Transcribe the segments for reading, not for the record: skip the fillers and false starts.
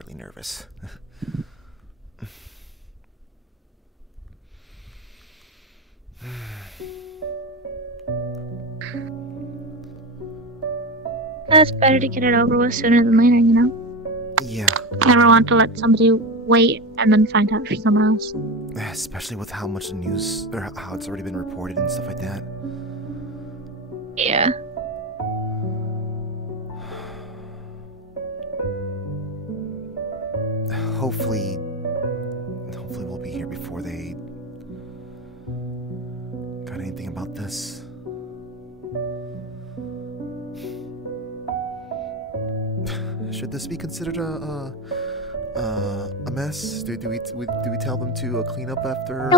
really nervous. It's better to get it over with sooner than later, you know? Yeah. Never want to let somebody wait and then find out for someone else. Especially with how much the news, or how it's already been reported and stuff like that. Yeah. Hopefully we'll be here before they got anything about this. Should this be considered a mess? Do we tell them to clean up after?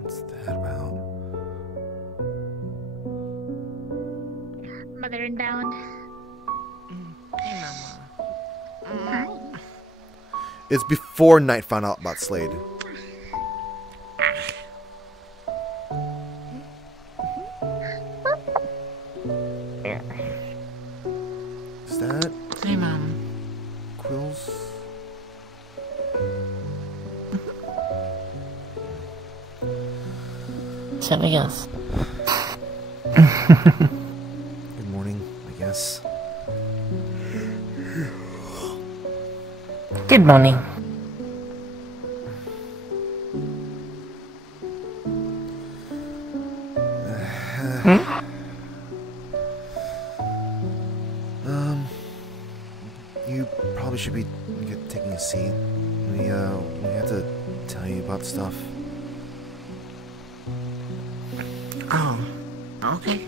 What's that about? Mother inbound. Hey, Mama. Hi. It's before Knight found out about Slade. Is that Hey, Mom. Quills? Shall we guess? Good morning, I guess. Good morning. You probably should be taking a seat. We have to tell you about stuff. Oh, okay.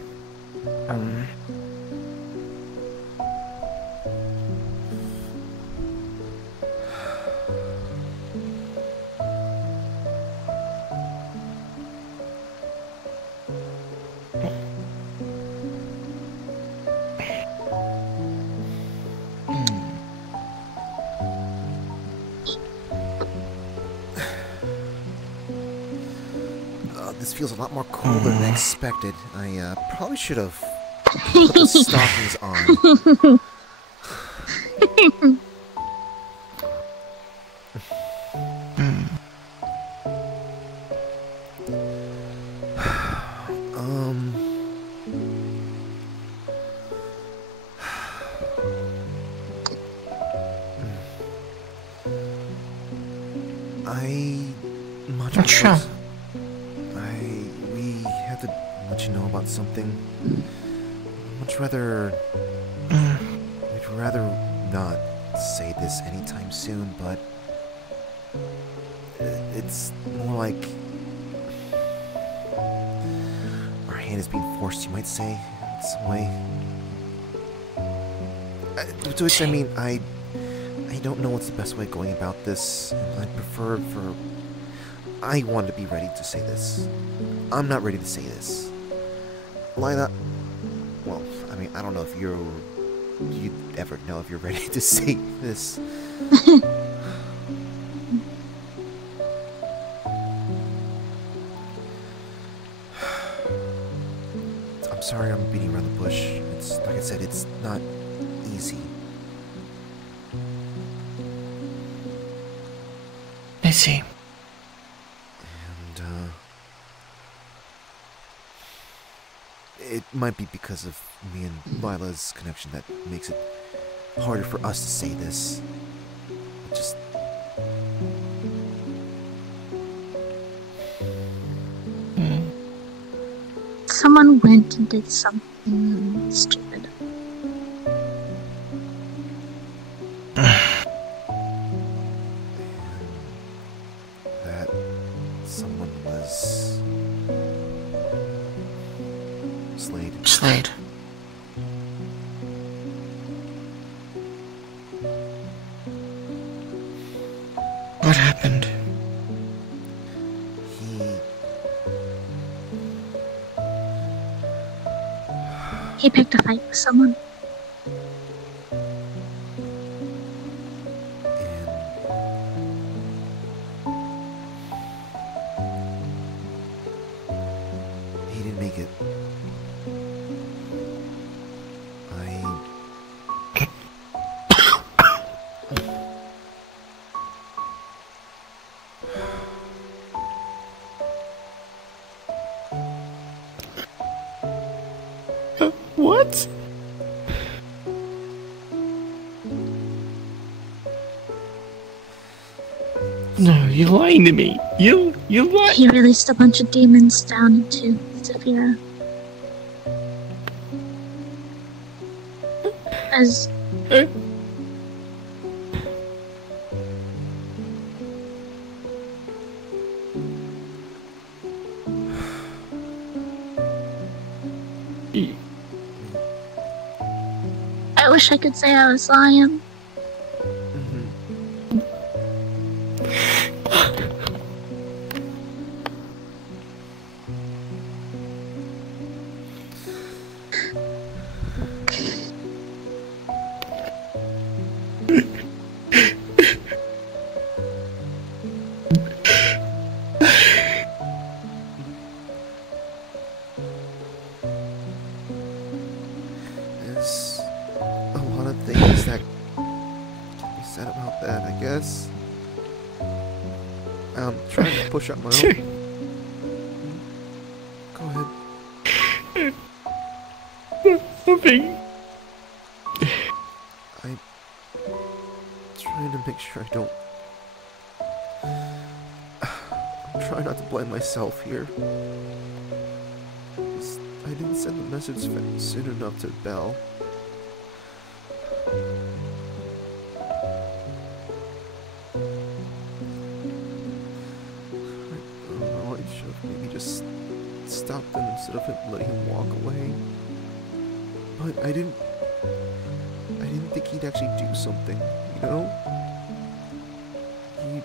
This feels a lot more cold than expected. I probably should have put the stockings on. Sure. We have to let you know about something. We'd rather not say this anytime soon, but it's more like our hand is being forced, you might say, in some way. To which I mean, I don't know what's the best way of going about this. I'd prefer for... I want to be ready to say this. I'm not ready to say this. Lila... Well, I mean, I don't know if you'd ever know if you're ready to say this. I'm sorry I'm beating around the bush. It's, like I said, it's not easy. I see. And, it might be because of me and Lila's connection that makes it harder for us to say this. Just... Someone went and did something stupid. that someone was... Slade. Slade. What happened? He picked a fight with someone. didn't make it. What? No, you're lying to me. You're lying. He released a bunch of demons down into Zephyra. As I wish I could say I was lying. There's a lot of things that can be said about that, I guess. I'm trying to push up my Sure. own. Go ahead. Nothing. I'm trying to make sure I don't... I'm trying not to blame myself here. I didn't send the message soon enough to Belle. I don't know, I should have maybe just stopped him instead of letting him walk away. But I didn't think he'd actually do something, you know? He...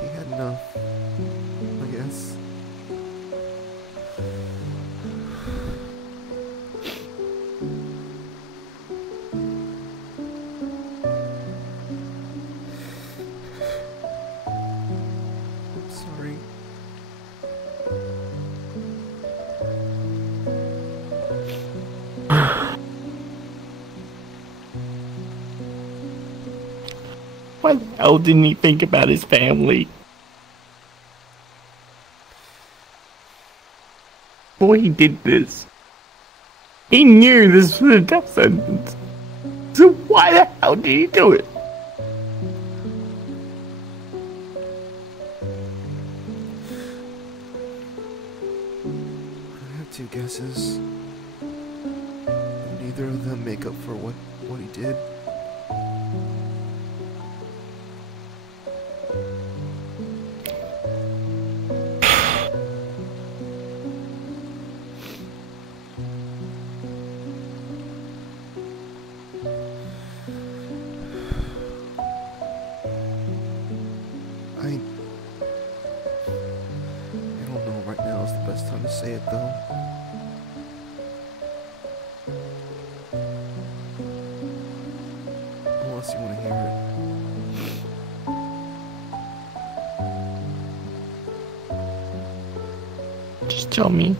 He had enough, I guess. I'm sorry. Why the hell didn't he think about his family? Before he did this, he knew this was a death sentence. So why the hell did he do it? I have two guesses. Neither of them make up for what he did. I don't know right now is the best time to say it though. Unless you want to hear it. Just tell me. It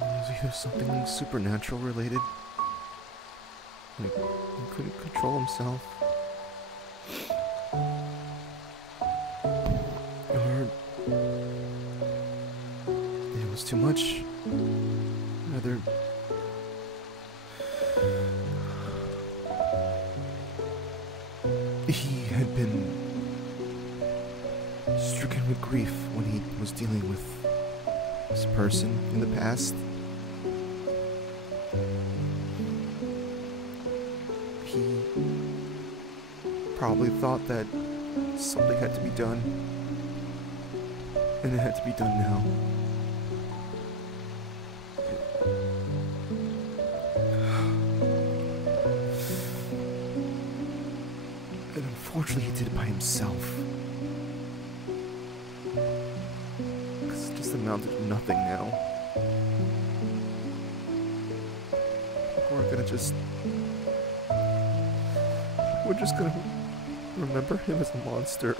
was either something supernatural related. Like, he couldn't control himself. Or it was too much. Rather, he had been stricken with grief when he was dealing with this person in the past. He probably thought that something had to be done, and it had to be done now. And Unfortunately, he did it by himself. Because it just amounted to nothing now. We're just gonna remember him as a monster.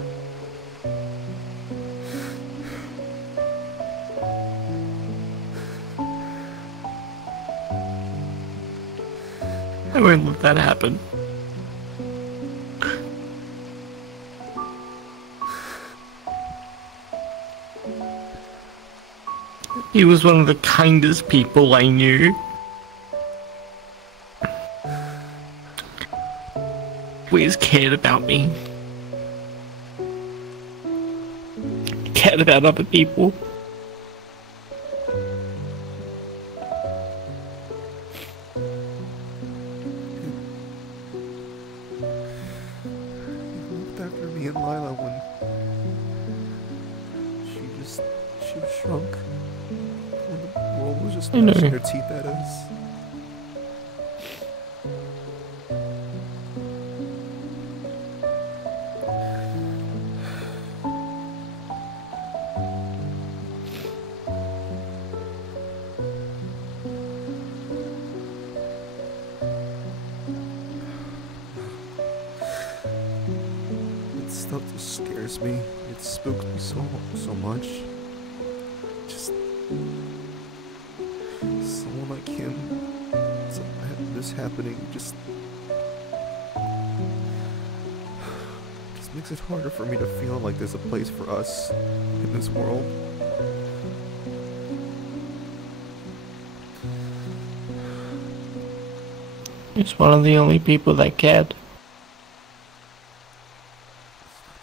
I won't let that happen. He was one of the kindest people I knew. Always cared about me. Cared about other people. He looked after me and Lila when she was shrunk. When the world was just gnashing their teeth at us. Stuff just scares me. It spooks me so much. Just someone like him, this happening just makes it harder for me to feel like there's a place for us in this world. He's one of the only people that cared.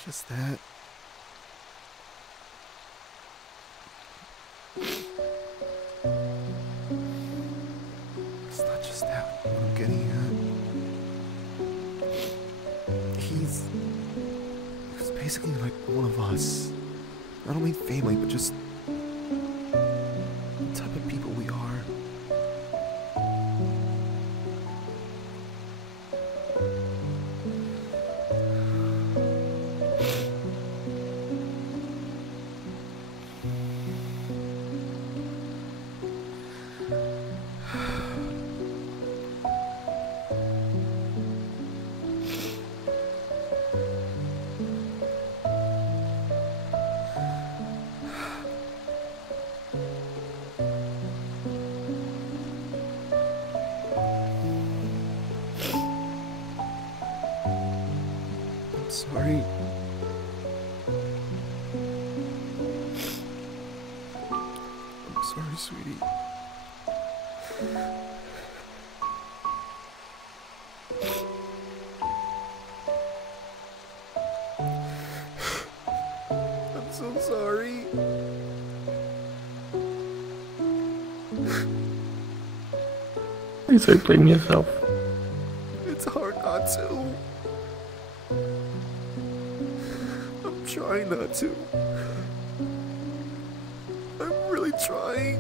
Just that. It's not just that. What I'm getting at. He's basically like one of us. I don't mean family, but just the type of people we are. Sorry. I'm sorry, sweetie. I'm so sorry. Please don't blame yourself. It's hard not to. I'm trying not to. I'm really trying.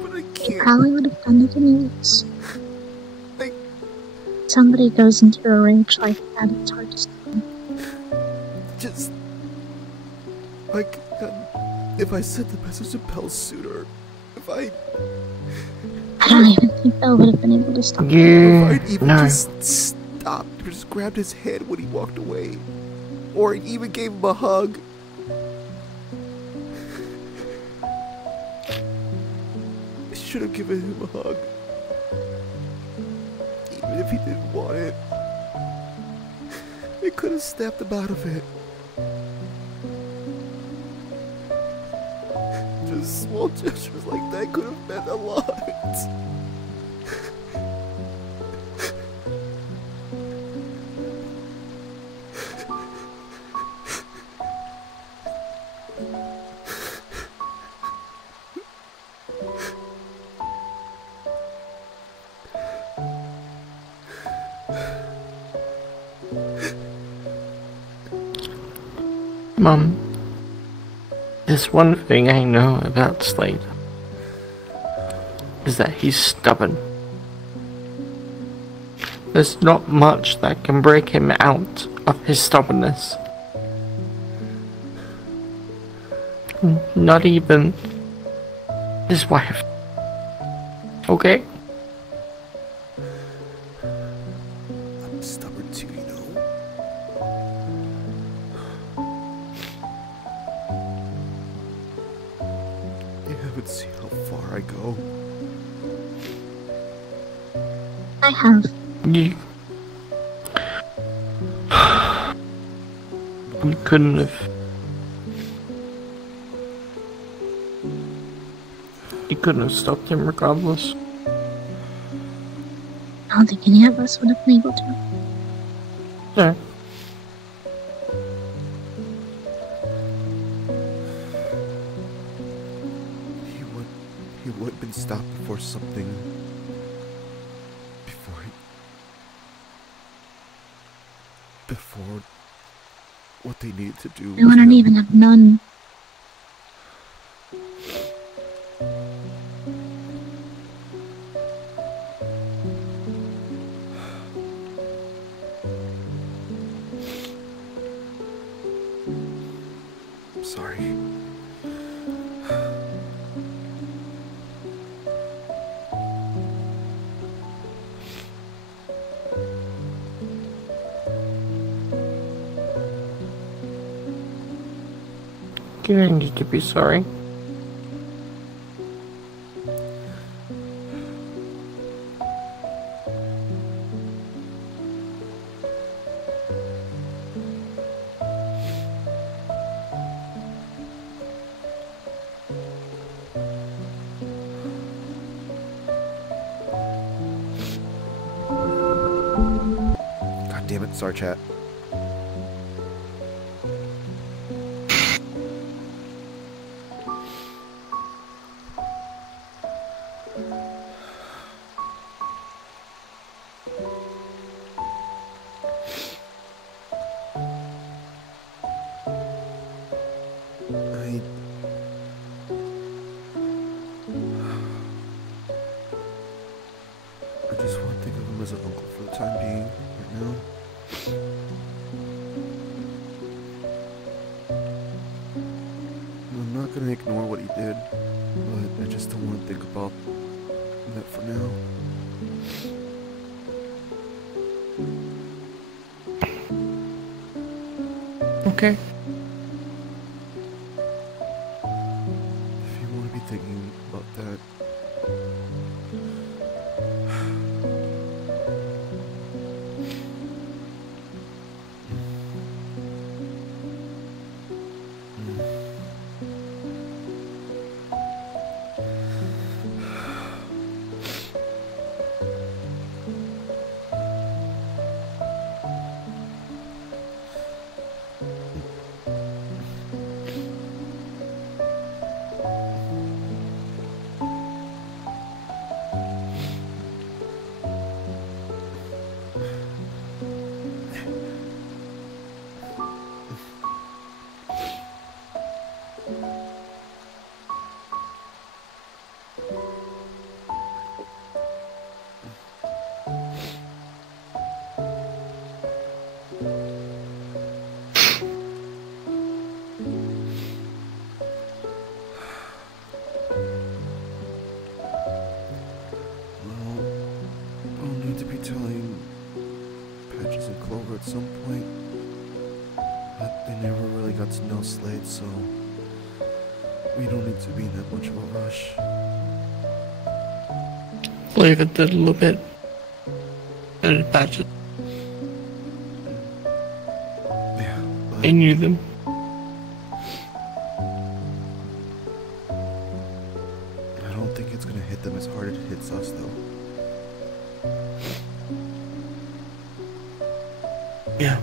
But I can't. Probably would have done it anyways. I... Somebody goes into a rage like that, it's hard to stop. Just... like, if I sent the message to Belle sooner, if I don't even think Belle would have been able to stop him. If I'd even just stopped, or just grabbed his head when he walked away, or even gave him a hug. I should have given him a hug. Even if he didn't want it. I could have snapped him out of it. Just small gestures like that could have meant a lot. Mum, there's one thing I know about Slade, is that he's stubborn. There's not much that can break him out of his stubbornness. Not even his wife. Okay? I'm stubborn too, you know? You haven't seen how far I go. I have. You couldn't have. You couldn't have stopped him regardless. I don't think any of us would have been able to. No. He would have been stopped before something. Before what they needed to do. We wouldn't even have known. I'm sorry. You don't need to be sorry. God damn it, VRChat. I just want to think of him as an uncle for the time being, right now. I'm not gonna ignore what he did, but I just don't want to think about that for now. Okay. If you want to be thinking about that, telling Patches and Clover at some point, but they never really got to know Slade, so we don't need to be in that much of a rush. Leave it a little bit. And Patches. Yeah, but I knew them. I don't think it's gonna hit them as hard as it hits us, though. Yeah.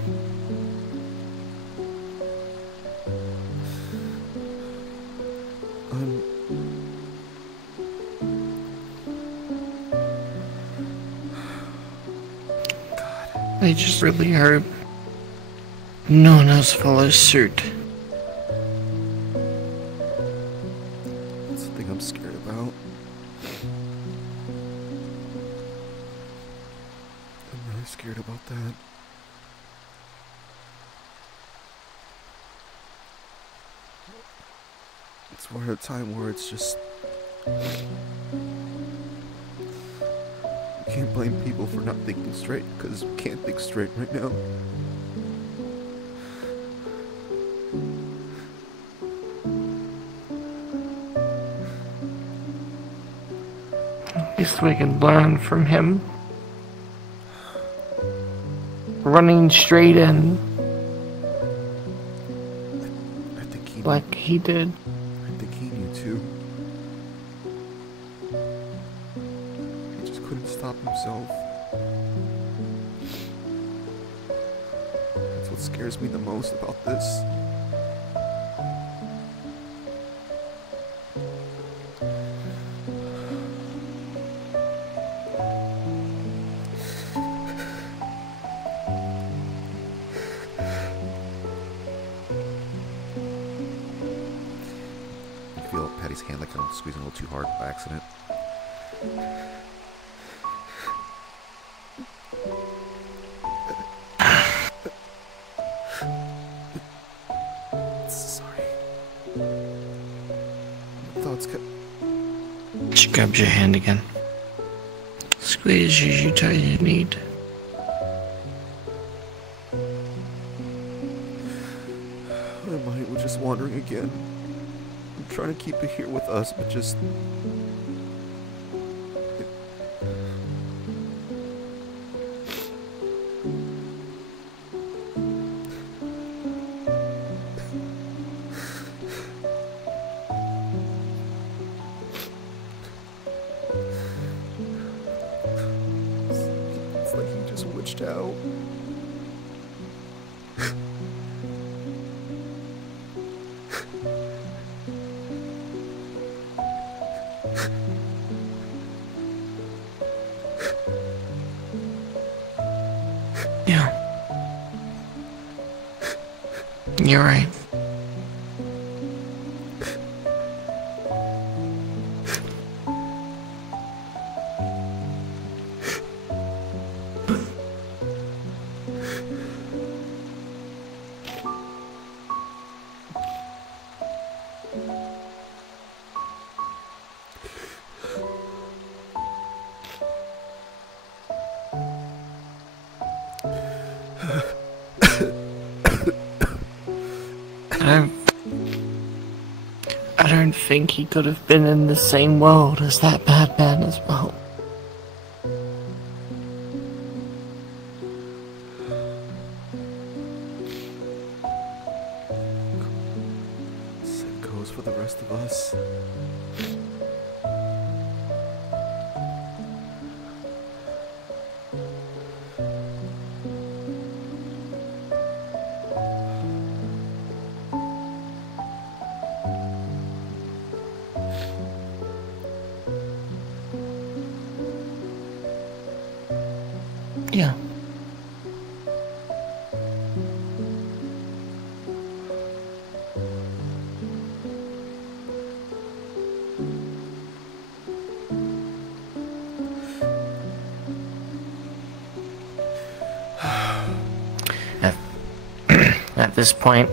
I just really hope no one else follows suit. That's the thing I'm scared about. I'm really scared about that. We're at a time where it's just... We can't blame people for not thinking straight, because we can't think straight right now. At least we can learn from him. Running straight in. I think he... Like he did. I think he knew too. He just couldn't stop himself. That's what scares me the most about this. Feel Patty's hand like I'm squeezing a little too hard by accident. Sorry. My thoughts kept... She grabs your hand again. Squeeze as you tell you need. My mind was just wandering again. I'm trying to keep it here with us, but just... It's like he just witched out. Yeah. You're right. I don't think he could have been in the same world as that bad man as well. Same goes for the rest of us. Yeah. At this point,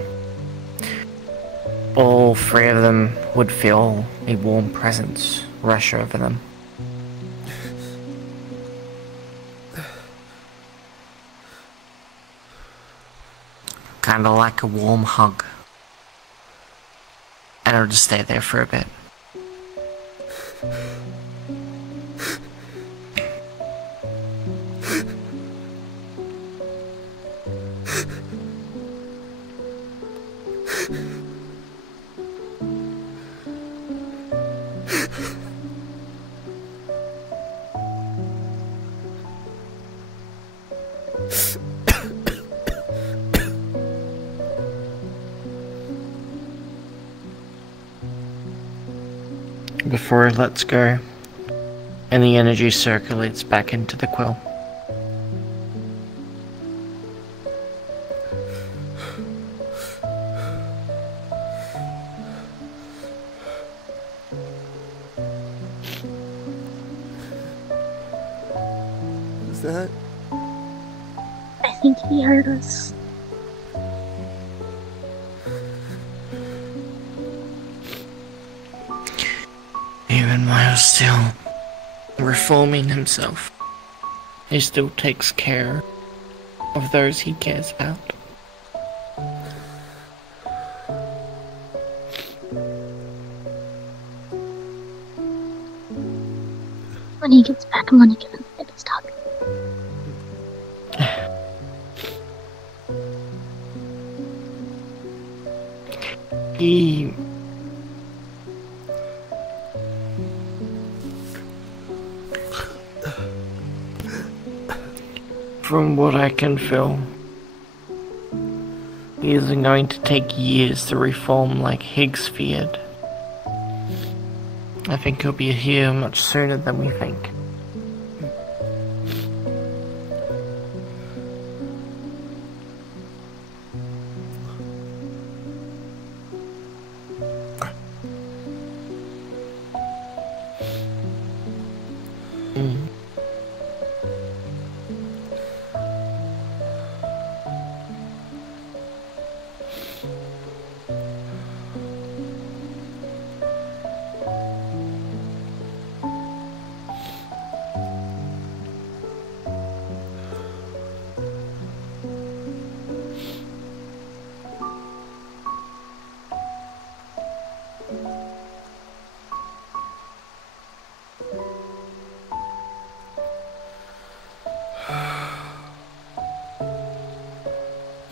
all three of them would feel a warm presence rush over them. Kinda like a warm hug. And it'll just stay there for a bit. Before it lets go, and the energy circulates back into the quill. Is that... think he heard us. Even while still reforming himself, he still takes care of those he cares about. When he gets back, I'm gonna give him a baby's talk. He... From what I can feel, he isn't going to take years to reform like Higgs feared. I think he'll be here much sooner than we think.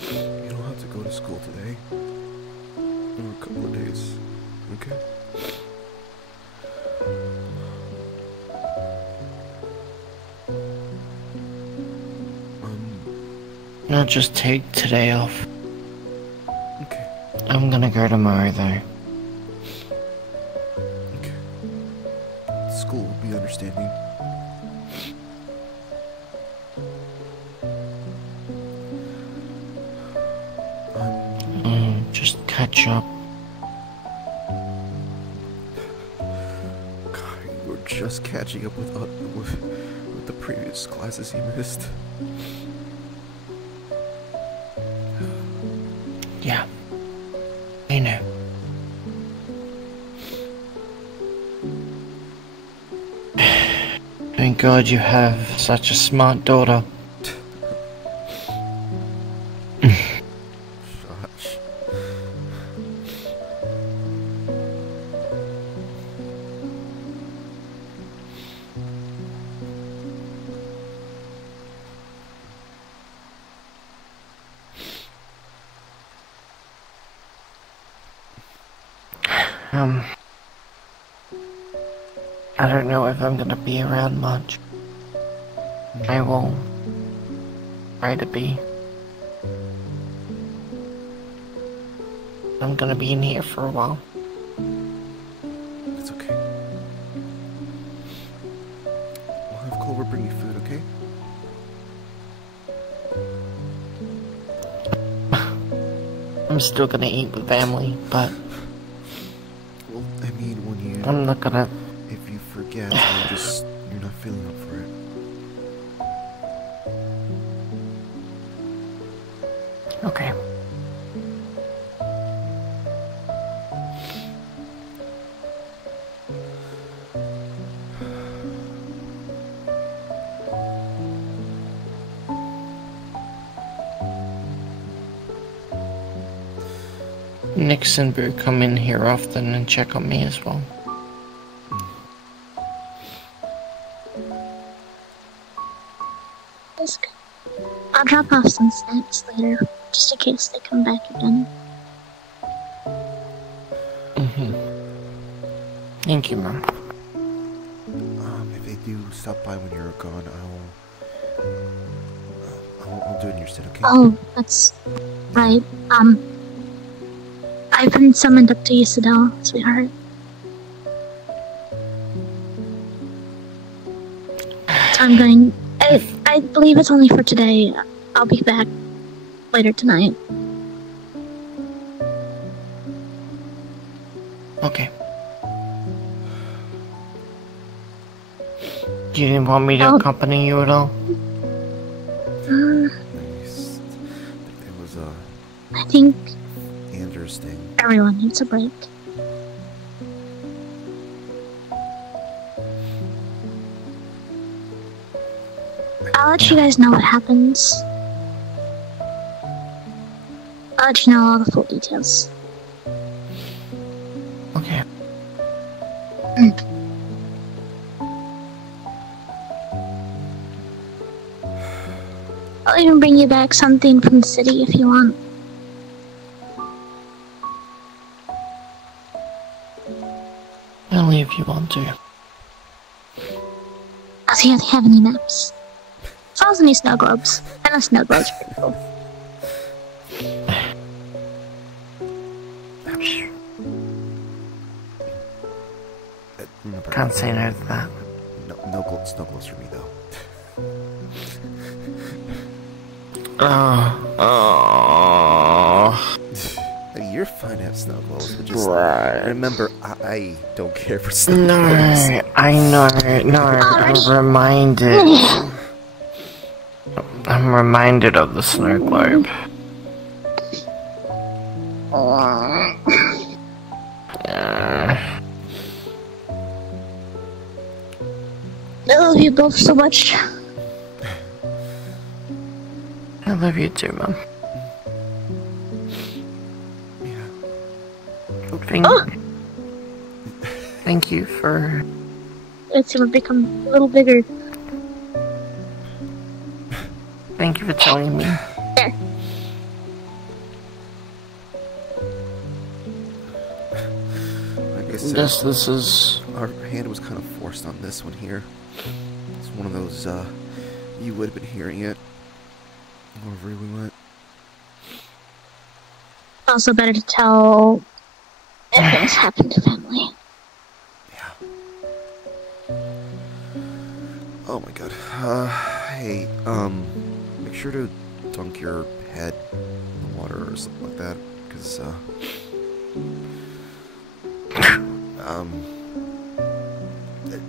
You don't have to go to school today. Or a couple of days, okay? I'll just take today off. Okay. I'm gonna go tomorrow though. Okay. School will be understanding. Just catch up. God, you were just catching up with the previous classes you missed. Yeah, I know. Thank God you have such a smart daughter. Gosh. I don't know if I'm gonna be around much. I will try to be. I'm gonna be in here for a while. It's okay. We'll have Clover bring you food, okay? I'm still gonna eat with family, but Well, I mean, when you... I'm not gonna... If you forget, you're not feeling up for it. Okay. Nix and Boo come in here often and check on me as well. That's good. I'll drop off some snacks later, just in case they come back again. Thank you, Mom. If they do stop by when you're gone, I'll do it in your stead, okay? Oh, that's right. I've been summoned up to Isidel, sweetheart. So I'm going... I believe it's only for today. I'll be back later tonight. Okay. You didn't want me to accompany you at all? Nice. I think Interesting. everyone needs a break. I'll let you guys know what happens. I'll let you know all the full details. Okay. I'll even bring you back something from the city if you want. Only if you want to. I'll see if they have any maps. Saws any snow globes. And a snow globe's pretty cool. Remember, Can't say no to that. no snow globes for me though. Oh. You're fine to have snow globes, but just Right. remember, I don't care for snow No, globes. I know. No, I'm reminded of the snow globe. I love you both so much. I love you too, Mum. Yeah. Thank you for... It's gonna become a little bigger. Thank you for telling me. There. Like I said, Yes, this is... our hand was kind of forced on this one here. It's one of those, you would have been hearing it wherever we went. Also better to tell if things happen to family. Yeah. Oh my god. Hey, make sure to dunk your head in the water or something like that, because,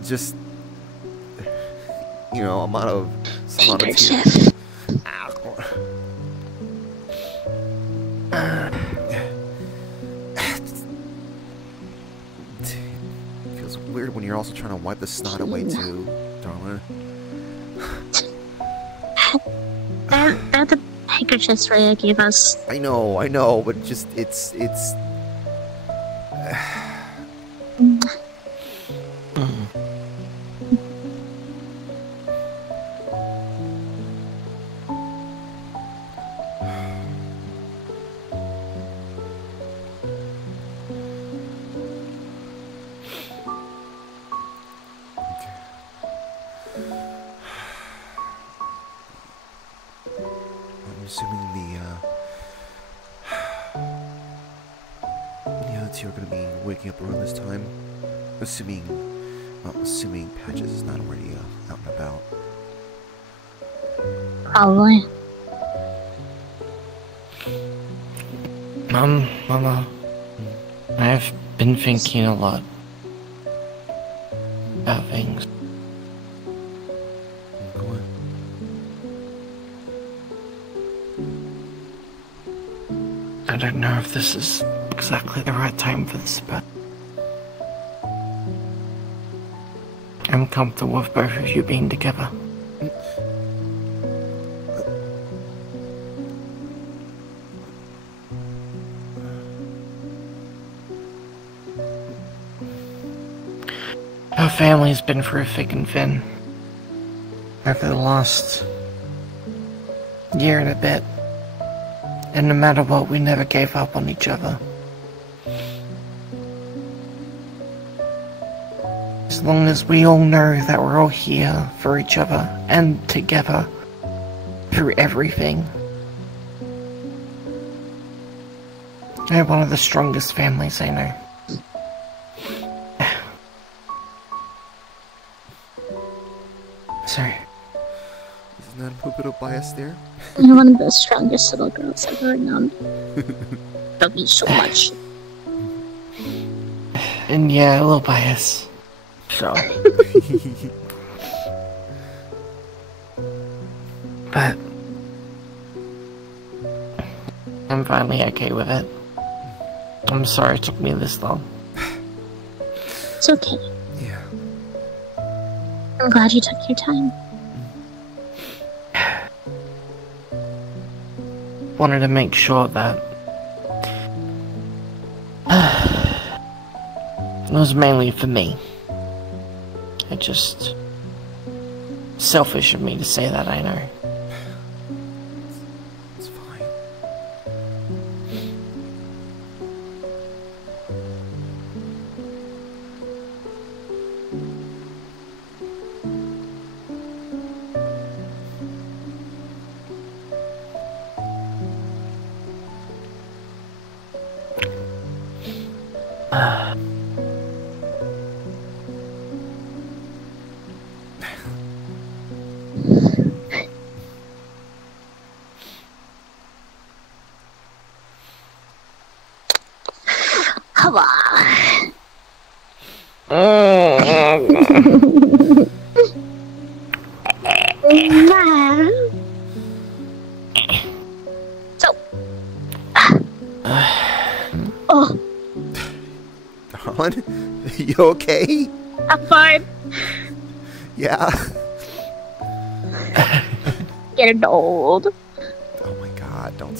just, you know, amount of Handkerchief. Feels weird when you're also trying to wipe the snot away too, darling. They're the handkerchiefs Rhea gave us. I know, but just, it's... I'm assuming the other two are gonna be waking up around this time. Assuming Patches is not already out and about. Probably. Mama, I've been thinking a lot about things. Go on. I don't know if this is exactly the right time for this, but I'm comfortable with both of you being together. Our family's been through thick and thin over the last year and a bit. And no matter what, we never gave up on each other. As long as we all know that we're all here for each other and together through everything. They're one of the strongest families I know. Sorry. Isn't that a bit of bias there? You're one of the strongest little girls I've ever known. Love you so much. And yeah, a little bias. So. But I'm finally okay with it. I'm sorry it took me this long. It's okay. Yeah. I'm glad you took your time. Wanted to make sure that it was mainly for me. It just selfish of me to say that, I know. It's fine. Come on. Nah. So. Oh, Dawn? You okay? I'm fine. Yeah. Getting old. Oh my god, don't.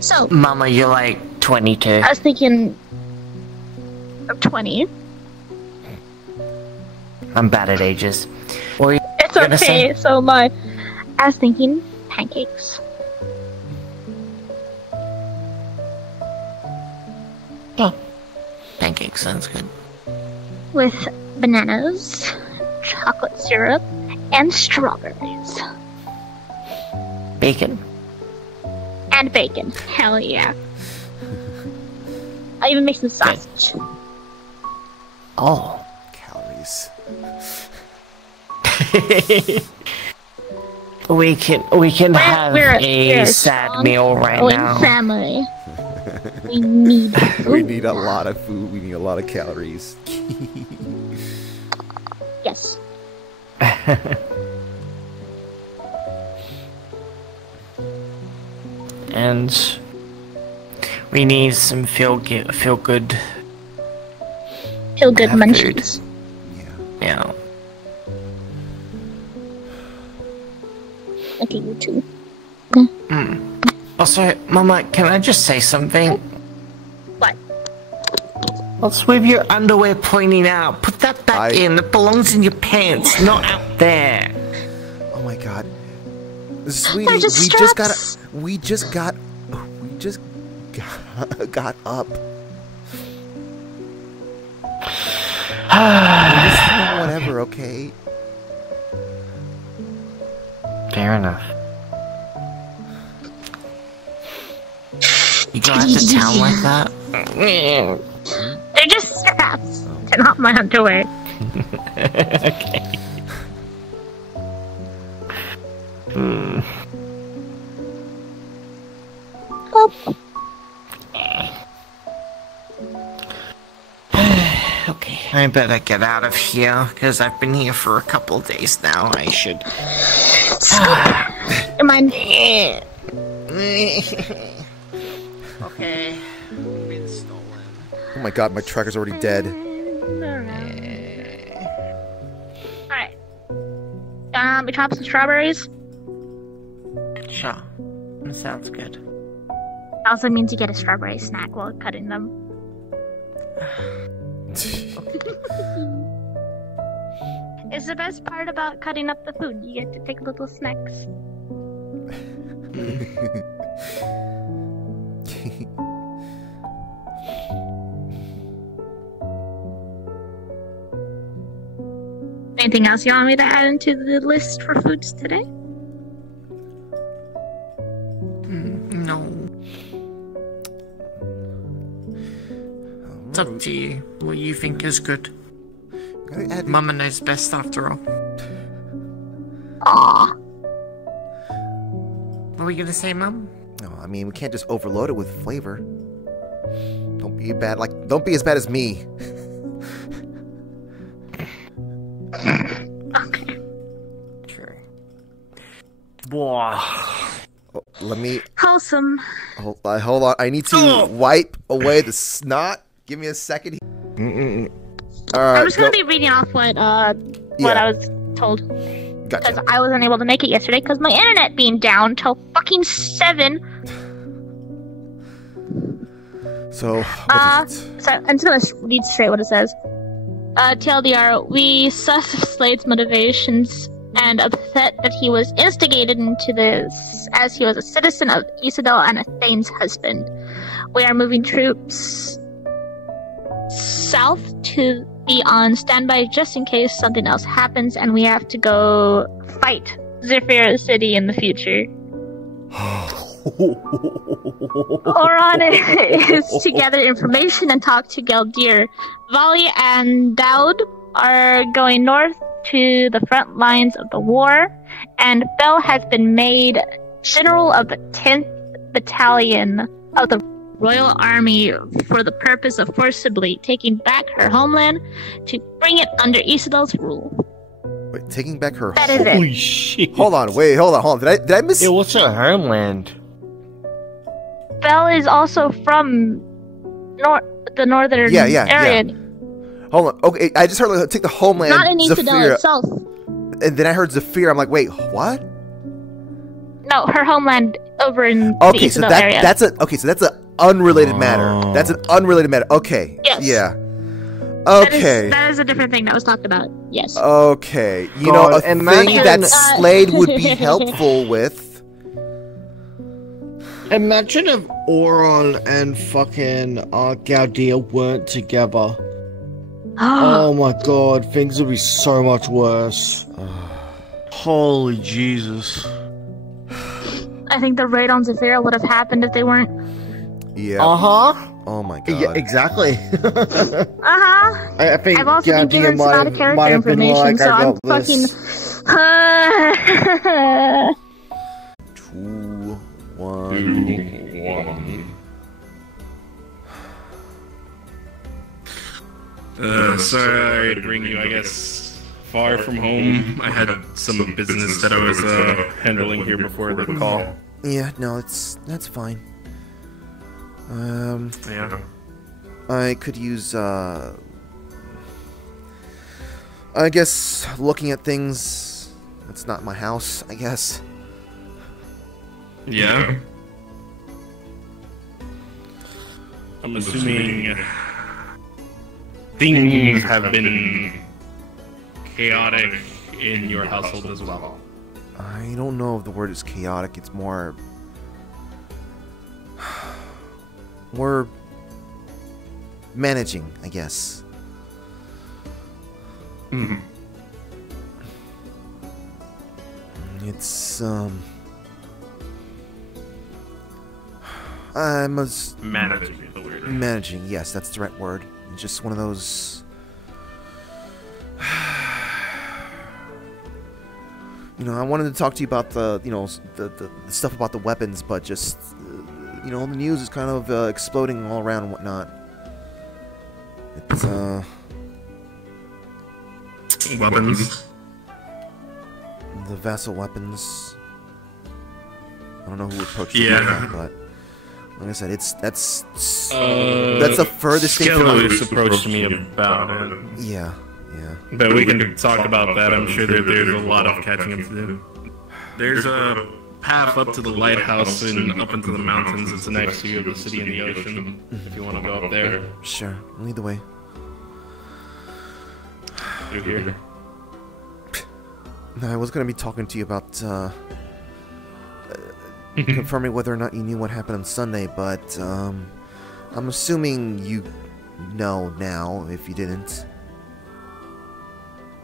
So, Mama, you're like 22. I was thinking of 20. I'm bad at ages. What were you It's gonna okay, say? so I was thinking pancakes. Yeah. Pancakes sounds good. With bananas, chocolate syrup, and strawberries. Bacon. And bacon. Hell yeah. I even make some sausage. Oh. Calories. we can have we're a a sad strong, meal right growing now. family. We need food. We need a lot of food. We need a lot of calories. Yes. And we need some feel good Feel good Have munchies. Yeah. you know. Okay, you too. Also, Mama, can I just say something? What? What's with your underwear pointing out? Put that back I- in. It belongs in your pants, not out there. Oh my god. Sweetie, They're just straps. we just got up. Whatever, okay? Fair enough. You go out to town like that? They're just straps. They're not my underwear. Okay. Oh, Okay, I better get out of here, because I've been here for a couple days now. I should... never mind. Okay. Been stolen. Oh my god, my tracker's already dead. Alright. We chop some strawberries. Sure. That sounds good. Also means you get a strawberry snack while cutting them. It's the best part about cutting up the food. You get to take little snacks. Anything else you want me to add into the list for foods today? No. It's up to you. What you think is good. Gotta add- Mama knows best after all. Aww. What were you gonna say, Mum? No, I mean, we can't just overload it with flavor. Don't be as bad as me. Okay. True. Whoa. Let me... Wholesome. Hold on. I need to wipe away the snot. Give me a second. I'm just gonna be reading off what I was told. Gotcha. Because I wasn't able to make it yesterday because my internet being down till fucking 7. So, what is it? So I'm just gonna read straight what it says. TLDR, we suss Slade's motivations and upset that he was instigated into this as he was a citizen of Isidel and Thane's husband. We are moving troops south to be on standby just in case something else happens and we have to go fight Zephyr City in the future. Oron is to gather information and talk to Geldir. Vali and Daud are going north to the front lines of the war, and Bell has been made general of the 10th Battalion of the Royal Army for the purpose of forcibly taking back her homeland to bring it under Isidel's rule. Wait, taking back her That is it. Holy shit. Hold on. Did I miss... Yeah, what's her homeland? Bell is also from the northern area. Yeah. Hold on. Okay, I just heard take the homeland. Not in Isidel Zephyr, itself. and then I heard Zephyr. I'm like, wait, what? No, her homeland over in the Okay, so Isidel area. that's an unrelated matter. That's an unrelated matter. Okay. Yes. Yeah. Okay. That is a different thing that was talked about. Yes. Okay. You God, know, a thing imagine- that Slade would be helpful with. Imagine if Oron and fucking Gaudia weren't together. Oh my god, things would be so much worse. Holy Jesus. I think the raid on Zephyr would have happened if they weren't. Yeah. Uh-huh. Oh my god. Yeah, exactly. I think I've also been Gaudia given some out of character information, like, so I I'm got this. fucking. 2, 1. Sorry to bring you, I guess, far from home. I had some business that I was handling here before the call. Yeah, no, that's fine. Yeah. I could use, I guess, looking at things. It's not my house, I guess. Yeah. I'm assuming things have been chaotic in your household as well. I don't know if the word is chaotic. It's more... we're managing, I guess. Mm-hmm. It's, I'm managing is the word. managing, yes, that's the right word. It's just one of those... You know, I wanted to talk to you about the, you know, the stuff about the weapons, but just, you know, the news is kind of exploding all around and whatnot. It's, Weapons. the vassal weapons. I don't know who approached you about that, but like I said, that's the furthest thing from Skelos approached me about it. Yeah. But we can talk about that. I'm sure that there's a lot of catching up to do. There's a path up to the lighthouse and up into the mountains. It's an next view of the city and the ocean. If you want to go up there, Sure, lead the way. you're here. I was gonna be talking to you about confirming whether or not you knew what happened on Sunday, but I'm assuming you know now if you didn't.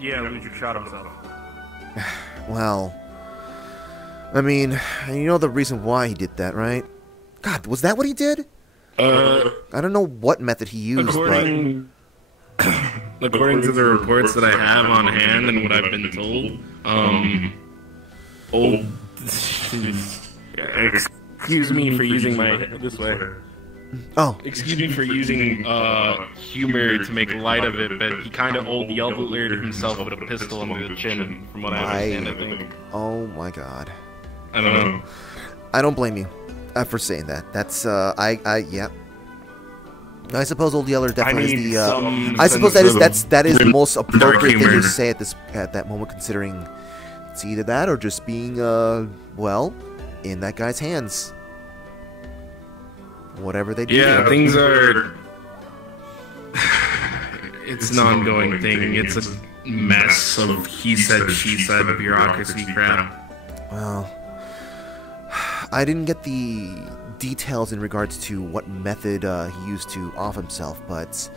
Yeah, Luigi shot himself. Well, I mean, you know the reason why he did that, right? God, was that what he did? I don't know what method he used, According to the reports that I have on hand and what I've been told, excuse me for using this way. Oh. Excuse me for using humor to make light of it, but he kind of yelled himself with a pistol under the chin, from what I understand, I think. Oh my god. I don't know. I don't blame you for saying that. That's yeah. I suppose Old Yeller definitely is the. I suppose that is the most appropriate thing to say at that moment, considering it's either that or just being well, in that guy's hands. Whatever they do. Yeah, things are. It's an ongoing thing. It's a mess of he said, she said, bureaucracy crap. Well, I didn't get the details in regards to what method he used to off himself, but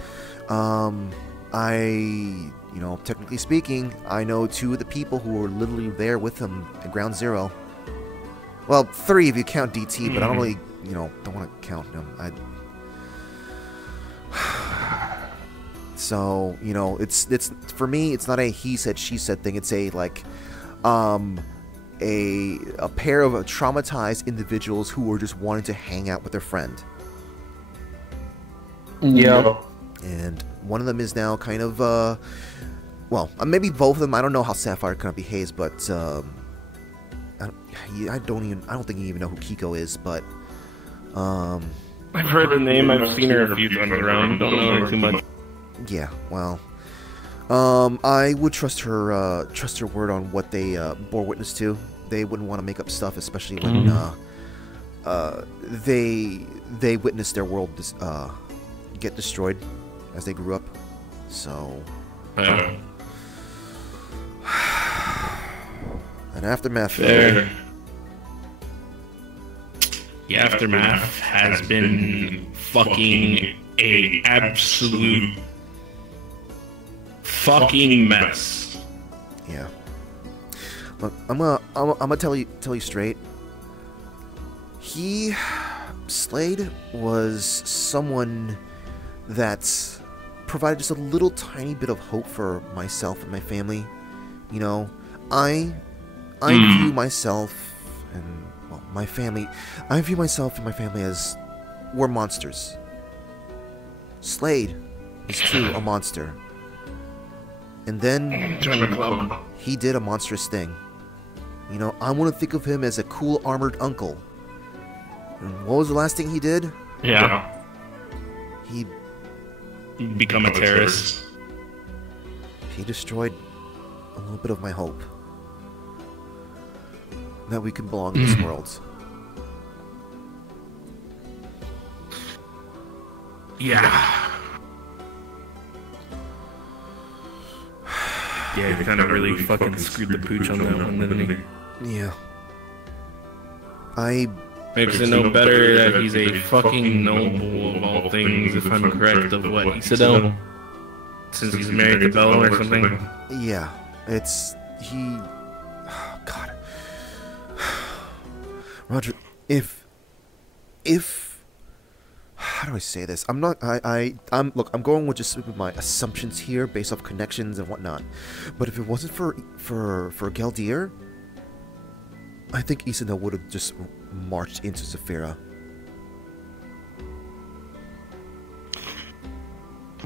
technically speaking, I know 2 of the people who were literally there with him at Ground Zero. Well, 3 if you count DT, but I don't really, don't want to count him. So, it's for me, it's not a he said, she said thing. It's a a pair of traumatized individuals who were just wanting to hang out with their friend. Yeah. And one of them is now kind of, well, maybe both of them. I don't know how Sapphire kind of behaves, but I don't think you even know who Kiko is, but I've heard the name. I've seen her a few times around. Don't know her too much. Yeah, well, I would trust her word on what they bore witness to. They wouldn't want to make up stuff, especially when they witnessed their world get destroyed as they grew up. So, an aftermath. There. The aftermath has been fucking a absolute fucking mess. Yeah. Look, I'm gonna tell you straight. Slade was someone that provided just a little tiny bit of hope for myself and my family. I view myself and my family. I view myself and my family as we're monsters. Slade is too a monster. And then he did a monstrous thing. I want to think of him as a cool armored uncle. And what was the last thing he did? Yeah. He become a terrorist. He destroyed a little bit of my hope that we can belong in this world. Yeah. Yeah, he kind of really fucking screwed the pooch on that one, didn't he? Yeah. Makes it no better that he's a fucking noble of all things, if I'm correct, of what, Isidel? Since he's married to Bella or something? Yeah, oh, God. Roger, if how do I say this? I'm going with just my assumptions here based off connections and whatnot. But if it wasn't for Galdier, I think Isidel would have just marched into Zafira.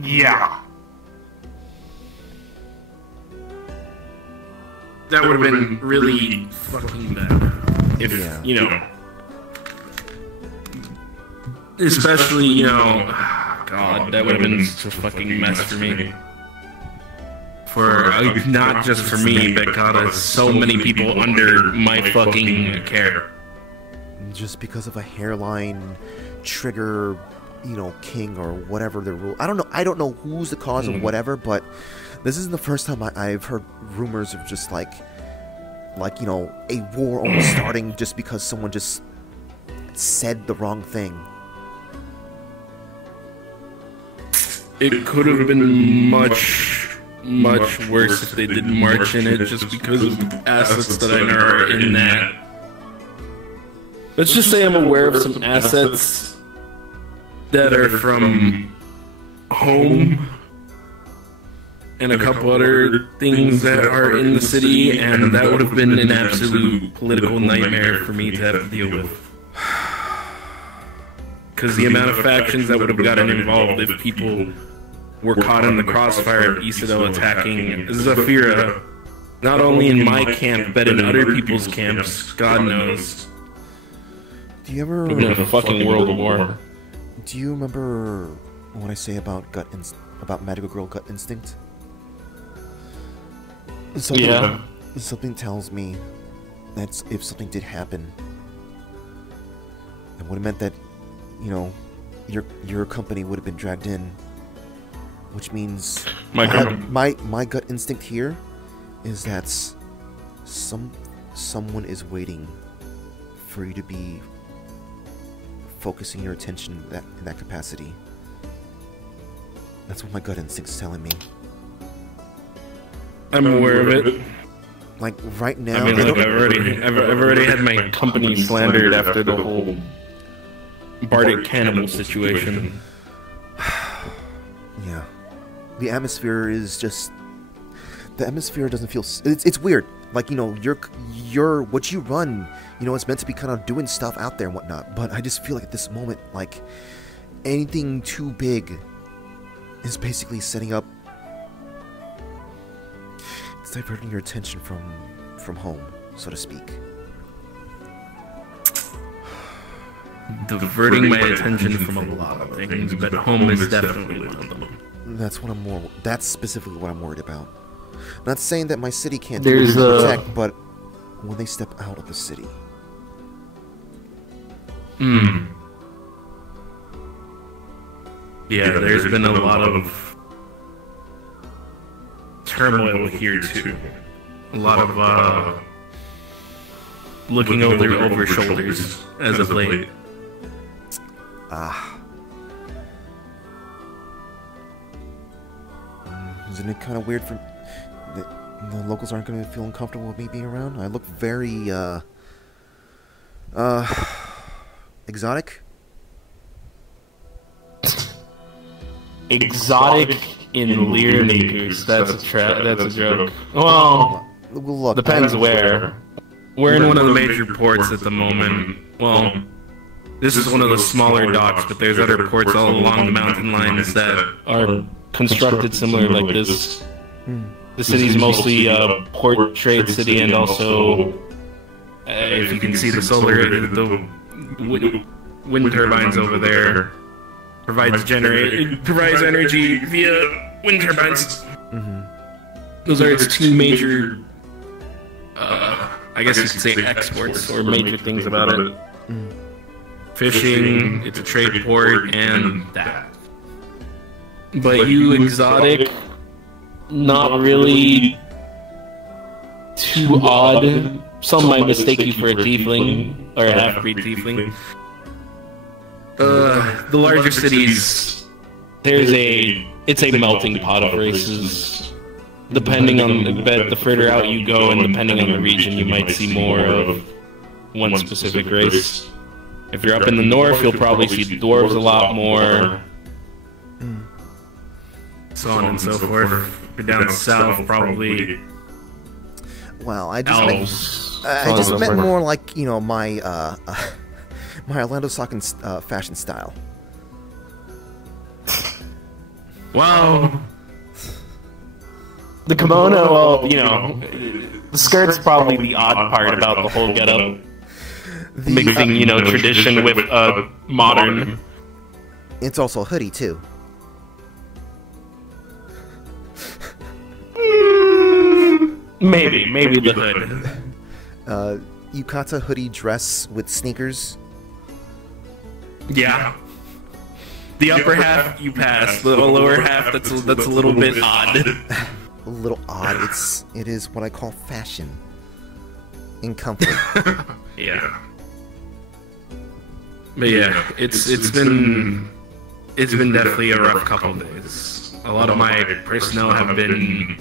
Yeah. That would have been really fucking bad. If, especially, God, that would have been such a fucking mess for me. Not just for me, but God, so many people under my fucking care. Just because of a hairline trigger, king or whatever the rule. I don't know who's the cause of whatever, but this isn't the first time I've heard rumors of just like a war almost starting just because someone just said the wrong thing. It could have been much worse if they didn't march in it just because of the assets that I know are in that. Let's just say I'm aware of some assets that are from home and a couple other things that are in the city, and that would have been an absolute political nightmare for me to have to deal with. Because the amount of factions that would have gotten involved if people were caught in the crossfire of Isidel attacking Zafira, not only in my camp, but in other people's camps, God knows. Do you ever... We've been in a fucking world war. Do you remember what I say about about Magical Girl gut instinct? Something tells me that if something did happen, it would have meant that, you know, your company would have been dragged in, which means my gut instinct here is that someone is waiting for you to be focusing your attention in that capacity. That's what my gut instinct's telling me. I'm aware of it. Like right now, I mean, look, I've already had my company slandered after the whole Bardic cannibal situation. Yeah, the atmosphere is just. The atmosphere doesn't feel. It's weird. Like, you know, you're what you run. You know, it's meant to be kind of doing stuff out there and whatnot. But I just feel like at this moment, like anything too big is basically setting up. It's diverting your attention from home, so to speak. Diverting my attention from a lot of things, but home is definitely one of them. That's specifically what I'm worried about. Not saying that my city can't protect, but when they step out of the city. Yeah, there's been a lot of turmoil here too. A lot of looking over shoulders as of late. Isn't it kind of weird for the locals aren't going to feel uncomfortable with me being around? I look very exotic. Exotic in Lear Nikus. That's a joke. Well, look, depends where. We're in one of the major ports at the moment. Well, this is one of the smaller docks, but there's other ports all along the mountain lines that are constructed similar like this. The city's mostly a port trade city, and also, if you can see the wind turbines over there, provides energy via wind turbines. Those are its two major, I guess you could say, exports or major things about it. Fishing, it's a trade port, and that. But you exotic, not really too odd. Some might mistake you for a tiefling, or a half-breed tiefling. The larger cities, it's a melting pot of races. Depending on the further out you go, and depending on the region, you might see more of one specific race. If you're up in the north, you'll probably see the dwarves a lot more. So on and so forth. If you're down south, probably. Well, I just meant more like, you know, my my Orlando Sawkins fashion style. Wow. The kimono, well, you know, the skirt's probably the odd part about the whole getup. Mixing, you know, tradition with modern. It's also a hoodie too. Maybe the hood. Yukata hoodie dress with sneakers. Yeah. The upper half you pass. The lower half that's a little bit odd. A little odd. It is what I call fashion. In comfort. Yeah. But yeah, it's been definitely a rough couple days. A lot of my personnel have been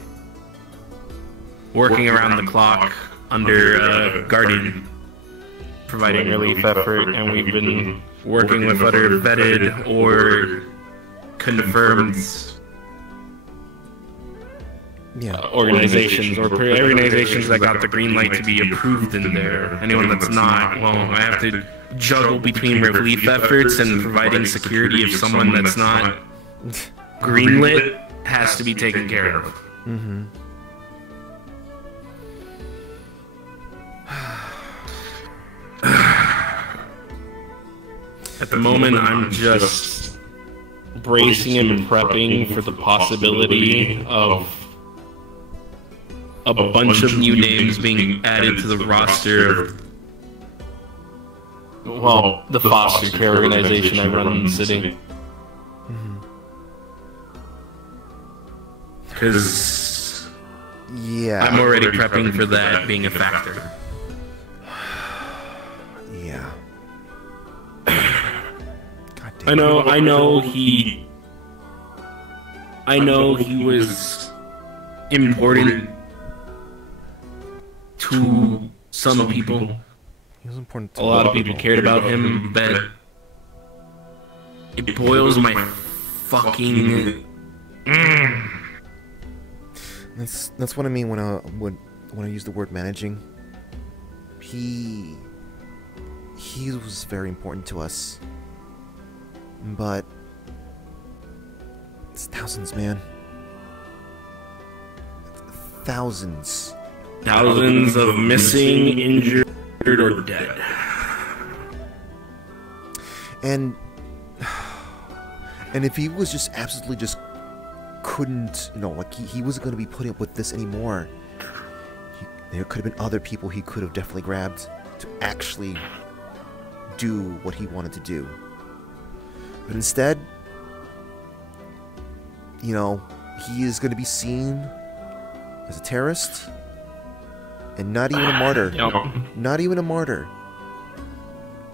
working around the clock under Guardian, providing relief effort, and we've been working with other vetted or confirmed organizations, or organizations that got the green light to be approved in there. Anyone that's not, well, I have to juggle between relief efforts and providing security if someone that's not greenlit has to be taken care of. At the moment, I'm just bracing and prepping for the possibility of a bunch of new names being added to the roster of, well, the foster care organization I run in the city. Because Yeah. I'm already prepping for that being a factor. Yeah. God damn. I know he was important to some people. He was important to A lot of people cared about him, but it boils my fucking... That's what I mean when I use the word managing. He was very important to us, but it's thousands, man. Thousands. Thousands of missing, injured, or dead. And if he was just absolutely just couldn't, like he wasn't going to be putting up with this anymore, there could have been other people he could have definitely grabbed to actually do what he wanted to do. But instead, he is going to be seen as a terrorist and not even a martyr. Not even a martyr.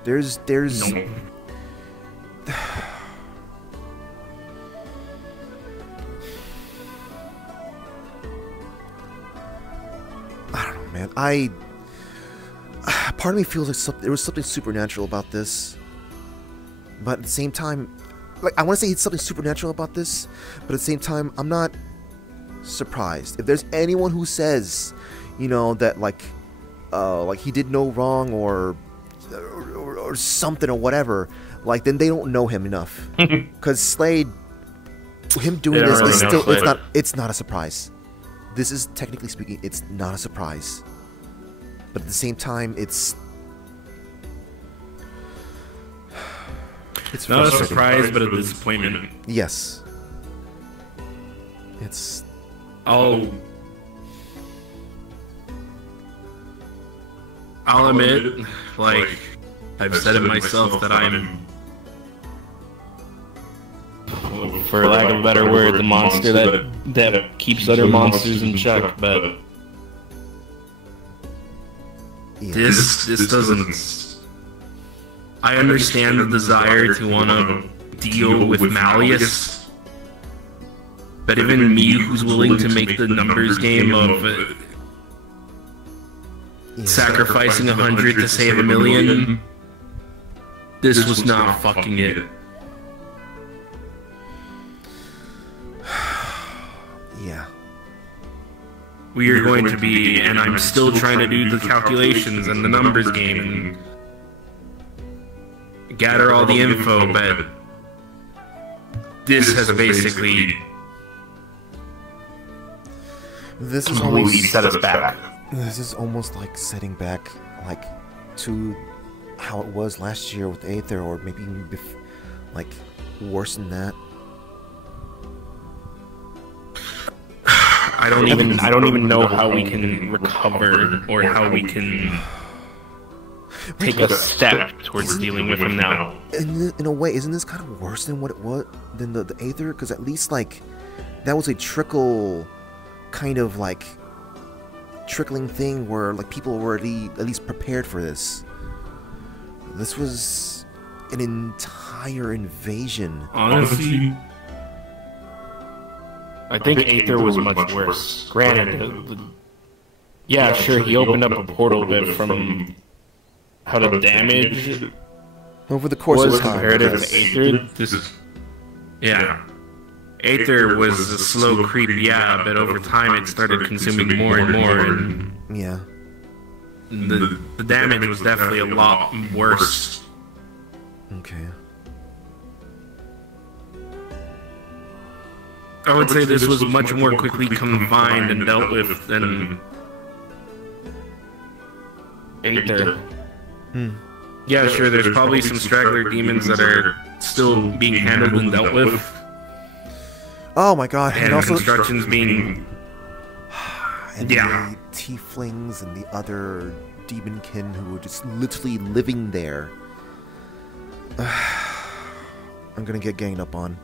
There's No. I don't know, man. Part of me feels like there was something supernatural about this, but at the same time, like, I want to say it's something supernatural about this, but at the same time, I'm not surprised. If there's anyone who says, that like he did no wrong or something or whatever, like, then they don't know him enough. Because Slade, him doing this is still, it's not a surprise. This is, technically speaking, it's not a surprise. But at the same time, it's not a surprise, but a disappointment. Yes. I'll admit, like, I've said it myself, that I'm, for lack of a better word, the monster that keeps other monsters in check, but Yeah. this doesn't... I understand the desire to want to deal with Malleus, but even me, who's willing to make the numbers game of sacrificing 100 to save 1,000,000, this was not fucking it. Yeah. We are going to be, and I'm still trying to do the calculations and the numbers game and gather all the info, but this has basically completely set us back. This is almost like setting back, like, to how it was last year with Aether, or maybe even like worse than that. I don't even know how we can recover or how we can take a step towards dealing with him now. In a way, isn't this kind of worse than what it was than the Aether? Because at least, like, that was a trickling thing where, like, people were at least prepared for this. This was an entire invasion. Honestly, I think Aether was much worse. Granted, yeah, sure, he opened up a portal bit from how to damage Over the course of time. comparative to Aether. Yeah. Aether was a slow creep, yeah, but over time it started consuming more and more, and Yeah. the damage was definitely a lot worse. Okay. I would say this was much more quickly confined and dealt with than Aether. Yeah, sure, there's probably some straggler demons that are still being handled and dealt with. Oh my god, And also construction's being... and Yeah. the tieflings and the other demonkin who were just literally living there. I'm gonna get ganged up on.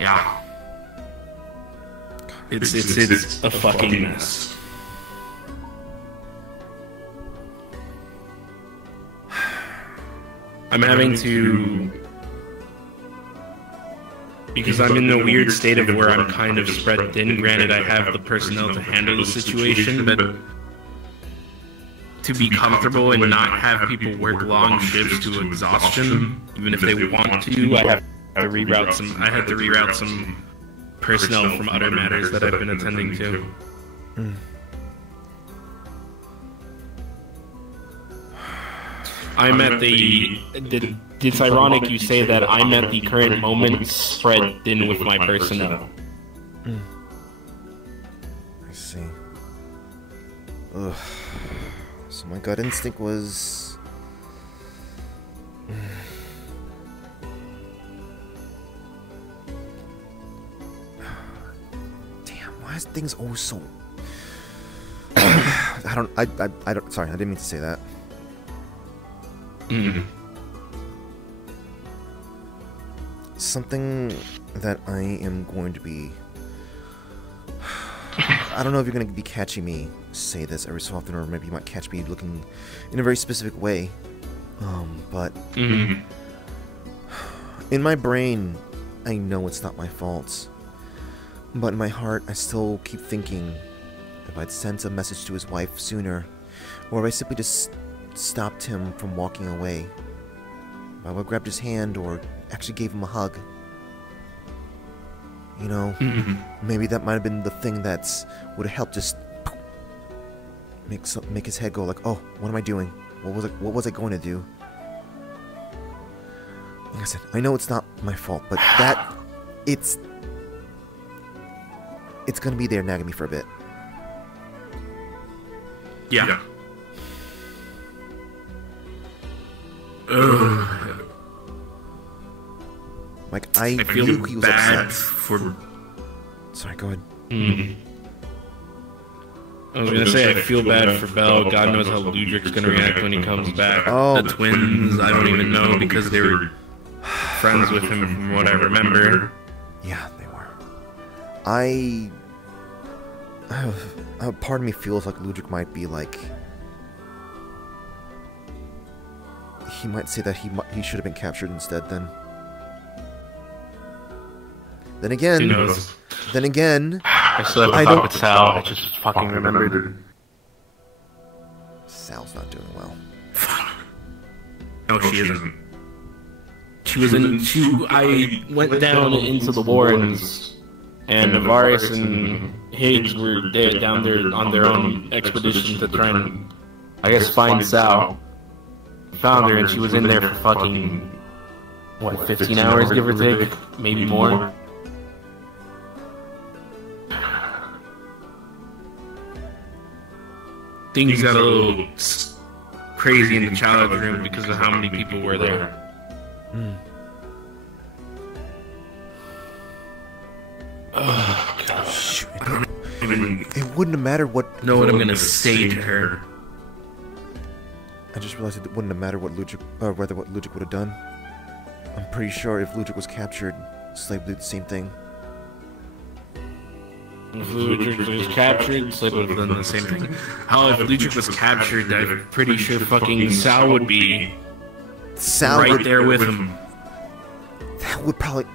Yeah. It's a fucking mess. I'm having to... Because I'm in the weird state of where I'm kind of spread thin. Granted, I have the personnel to handle the situation, but to be comfortable and not have people work long shifts to exhaustion, even if they want to, I have to reroute some. I had to reroute some personnel from other matters that I've been attending to. I'm at the. It's ironic you say that. I'm at the current moment spread thin with my personnel. I see. Ugh. So my gut instinct was... Damn, why is things always so... I don't, sorry, I didn't mean to say that. Something that I am going to be... I don't know if you're going to be catching me say this every so often, or maybe you might catch me looking in a very specific way. But... in my brain, I know it's not my fault. But in my heart, I still keep thinking if I'd sent a message to his wife sooner, or if I simply just stopped him from walking away. If I would have grabbed his hand, or actually gave him a hug. You know, maybe that might have been the thing that would have helped just make his head go like, oh, what am I doing? What was I going to do? Like I said, I know it's not my fault, but that it's gonna be there nagging me for a bit. Yeah. Like, I feel knew he was bad upset. for... Sorry, go ahead. I was gonna say, I feel bad for Belle. God knows how Ludric's gonna react when he comes back. Oh. The twins, I don't even know, because they were friends with him from what I remember. Yeah, they were. Part of me feels like Ludric might be like... He might say that he should have been captured instead, then. Then again... Who knows? Then again... I still have a talk with Sal. I just fucking remembered. Sal's not doing well. No, she isn't. She was in... I went down into the Warrens, and Navaris and Higgs were down there on their own expedition to try and, I guess, find Sal. Found her, and she was in there for fucking, what, 15 hours, give or take? Maybe more? Things got a little crazy in the challenge room because of how many people were there. Oh, gosh. It wouldn't have mattered what... Know what I'm gonna say to her. I just realized it wouldn't have mattered what Ludric, or rather what Ludric would have done. I'm pretty sure if Ludric was captured, Slave would do the same thing. If Ludric was captured, Slave would have done the same thing. How if Ludric was captured, I'm pretty sure fucking Sal would be right there with him. That would probably...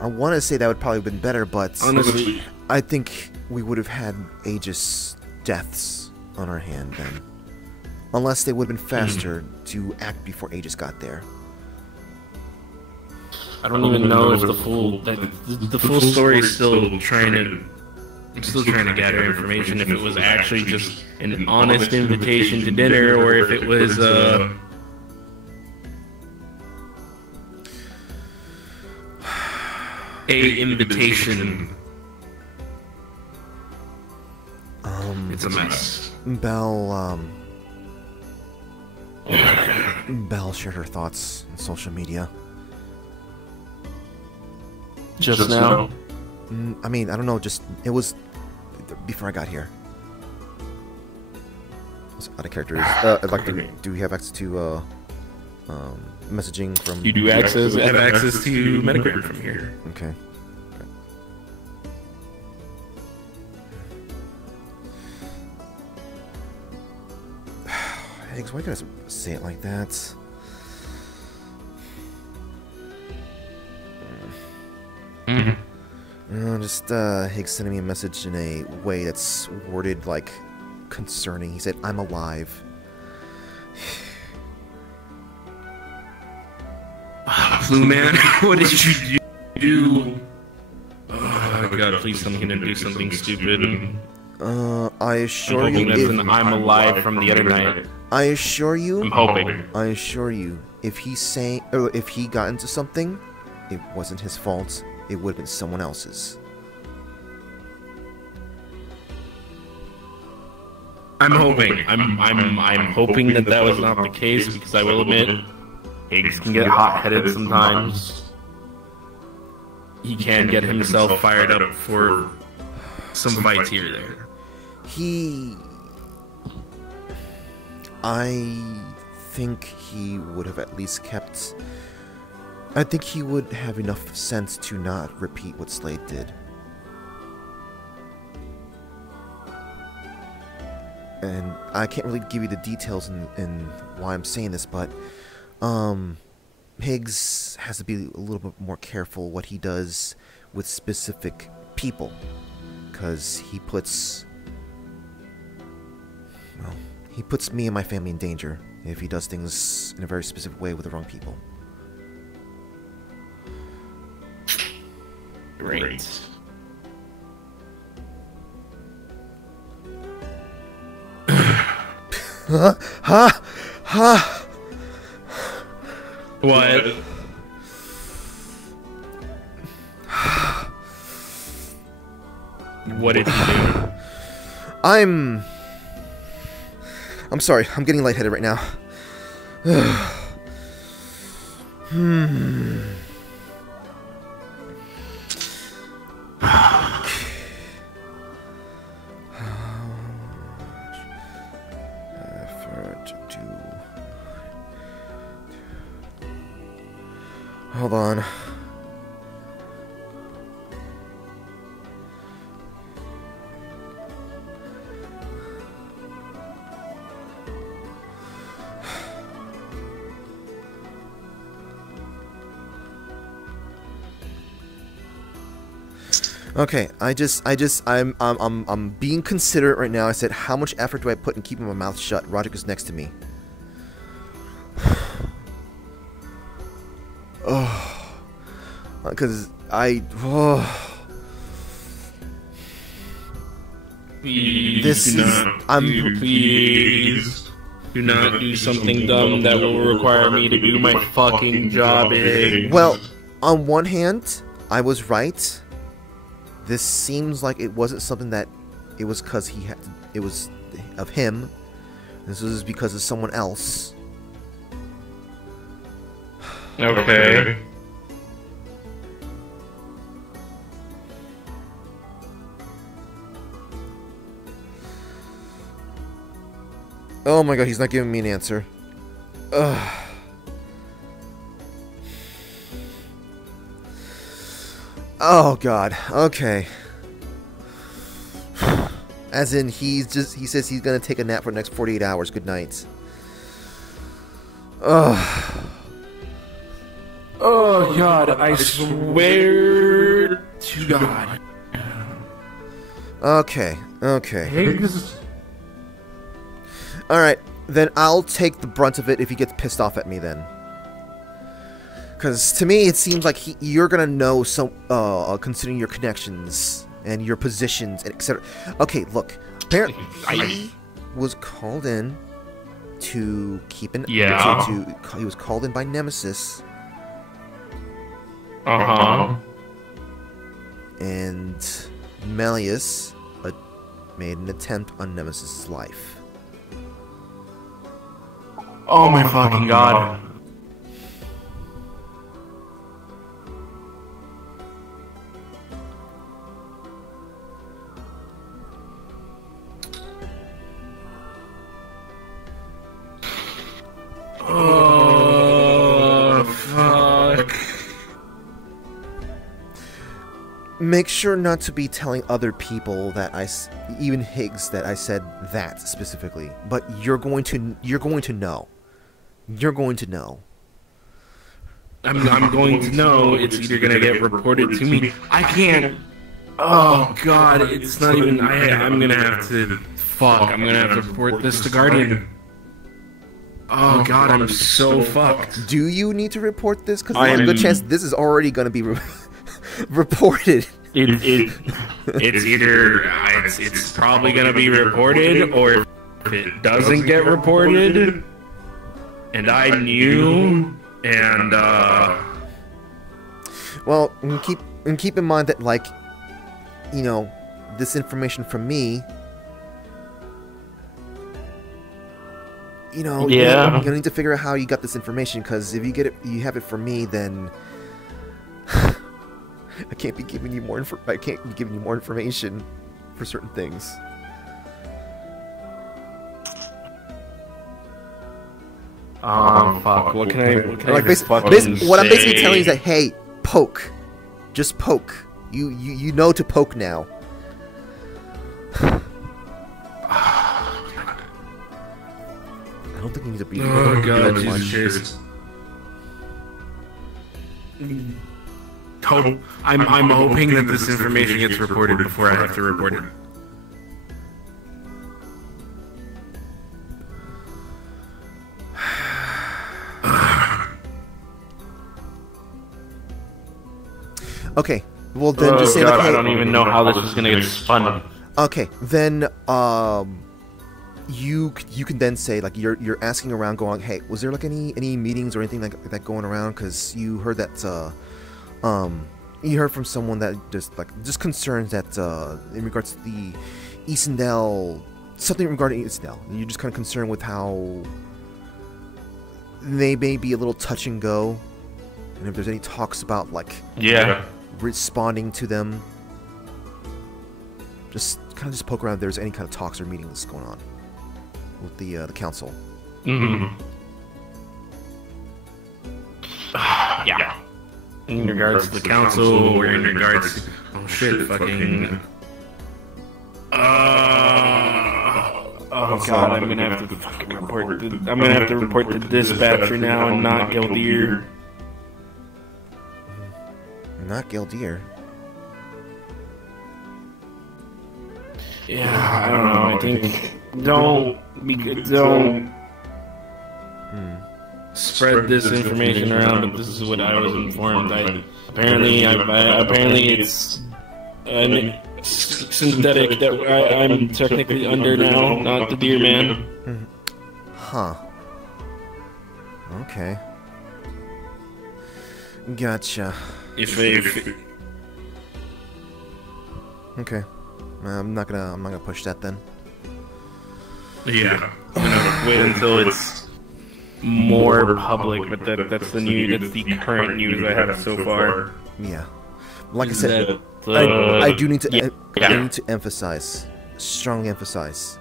I want to say that would probably have been better, but... Honestly... I think we would have had Aegis deaths on our hand then. Unless they would have been faster to act before Aegis got there. I don't even know if the full story is still trying to... I'm still trying to gather information if it was actually just an honest invitation to dinner or if it was, a invitation It's a mess. Belle shared her thoughts on social media. Just now? I mean, I don't know, it was before I got here. It's out of character. Do we have access to messaging from... You have access to Metagram from here. Okay. Higgs, why you gotta say it like that? Just Higgs sending me a message in a way that's worded like concerning. He said, "I'm alive." Blue Man, what did you do? Oh God, please tell me he didn't do something stupid. I assure you, I'm alive from the other night. I assure you, I'm hoping. I assure you, if he got into something, it wasn't his fault. It would have been someone else's. I'm hoping. I'm hoping that was not the case, because I will admit, Higgs can get hot-headed sometimes. He can get himself fired up for some fights here or there. I think he would have at least kept... I think he would have enough sense to not repeat what Slade did. And I can't really give you the details in why I'm saying this, but Higgs has to be a little bit more careful what he does with specific people, because he puts me and my family in danger if he does things in a very specific way with the wrong people. Great. What? What did you do? I'm sorry, I'm getting lightheaded right now. Hold on. Okay, I'm being considerate right now. I said, how much effort do I put in keeping my mouth shut? Roderick is next to me. Oh, because Please do not do something dumb that will require me to do my fucking job. Well, on one hand, I was right. This seems like it wasn't something that it was because he had. It was of him. This was because of someone else. Okay. Oh my god, he's not giving me an answer. Ugh. Oh god, okay. As in, he says he's gonna take a nap for the next 48 hours. Good night. Ugh. Oh god, I swear to God. Okay. Alright, then I'll take the brunt of it if he gets pissed off at me then. Because to me, it seems like you're gonna know some, considering your connections and your positions, and etc. Okay, look. Apparently, he was called in to keep an... Yeah. He was called in by Nemesis. Uh-huh. And Melius, made an attempt on Nemesis' life. Oh my fucking god. Oh, fuck. Make sure not to be telling other people that even Higgs, that I said that specifically. But you're going to know. You're going to know. I'm going to know. It's either gonna get reported to me. I can't. Oh god, it's not even. I'm gonna have to. Fuck, I'm gonna have to report this to Guardian. Oh god, I'm so fucked. Do you need to report this? Because there's a good chance this is already going to be reported. It's either it's probably gonna be reported, or if it doesn't get reported, and I knew, and well, keep in mind that, like, you know, this information from me, you know, yeah, you're gonna need to figure out how you got this information, because if you have it from me, then I can't be giving you more information for certain things. Oh fuck! What can I like what I'm basically telling you is that, hey, poke, just poke. You know to poke now. I don't think you need to be. Oh god, Jesus. I'm hoping that this information gets reported before I have to report it. Okay, well then just say, like, hey, I don't even know how this is gonna get spun. Okay, then you can then say, like, you're asking around, going, hey, was there like any meetings or anything like that going around? Because you heard that you heard from someone that just concerns that in regards to the Eastendale, something regarding Eastendale. You're just kind of concerned with how they may be a little touch and go, and if there's any talks about, like, responding to them, just kind of poke around if there's any kind of talks or meetings going on with the council. Mm-hmm. Yeah. In regards to the council, or in regards to... Oh shit, fucking... Oh god, I'm gonna have to fucking report the... I'm gonna have to report the dispatcher now and not Gildeer. Not Gildeer. Yeah, I don't know, I think... Don't spread this information around, but this is what I was informed. Apparently it's an synthetic that I'm technically under now, not the Deer Man. Huh. Okay. Gotcha. Okay. I'm not gonna push that then. Yeah. I'm gonna wait until it's more public, but that's the current news I have so far. Yeah. Like I said, I do need to emphasize, strongly emphasize,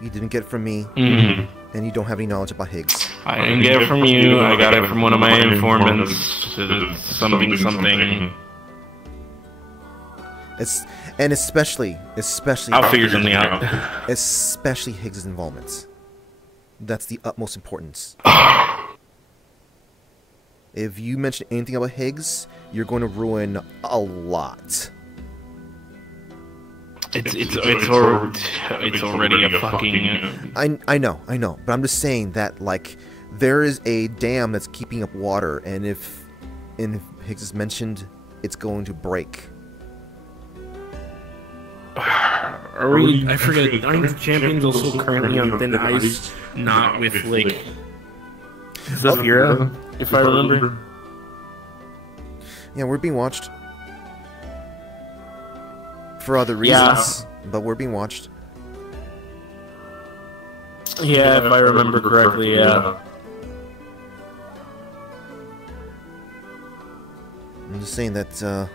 you didn't get it from me, and you don't have any knowledge about Higgs. I didn't get it from you. I got it from one of my informants. Something. And especially I'll figure something out. Especially Higgs' involvement. That's the utmost importance. If you mention anything about Higgs, you're going to ruin a lot. It's already a fucking... I know, but I'm just saying that, like, there is a dam that's keeping up water, and if Higgs is mentioned, it's going to break. Are we? I forget. Aren't champions also currently on thin ice? Not with, like, Zafira, if I remember. Yeah, we're being watched. For other reasons, but we're being watched. Yeah, if I remember correctly, yeah. I'm just saying that,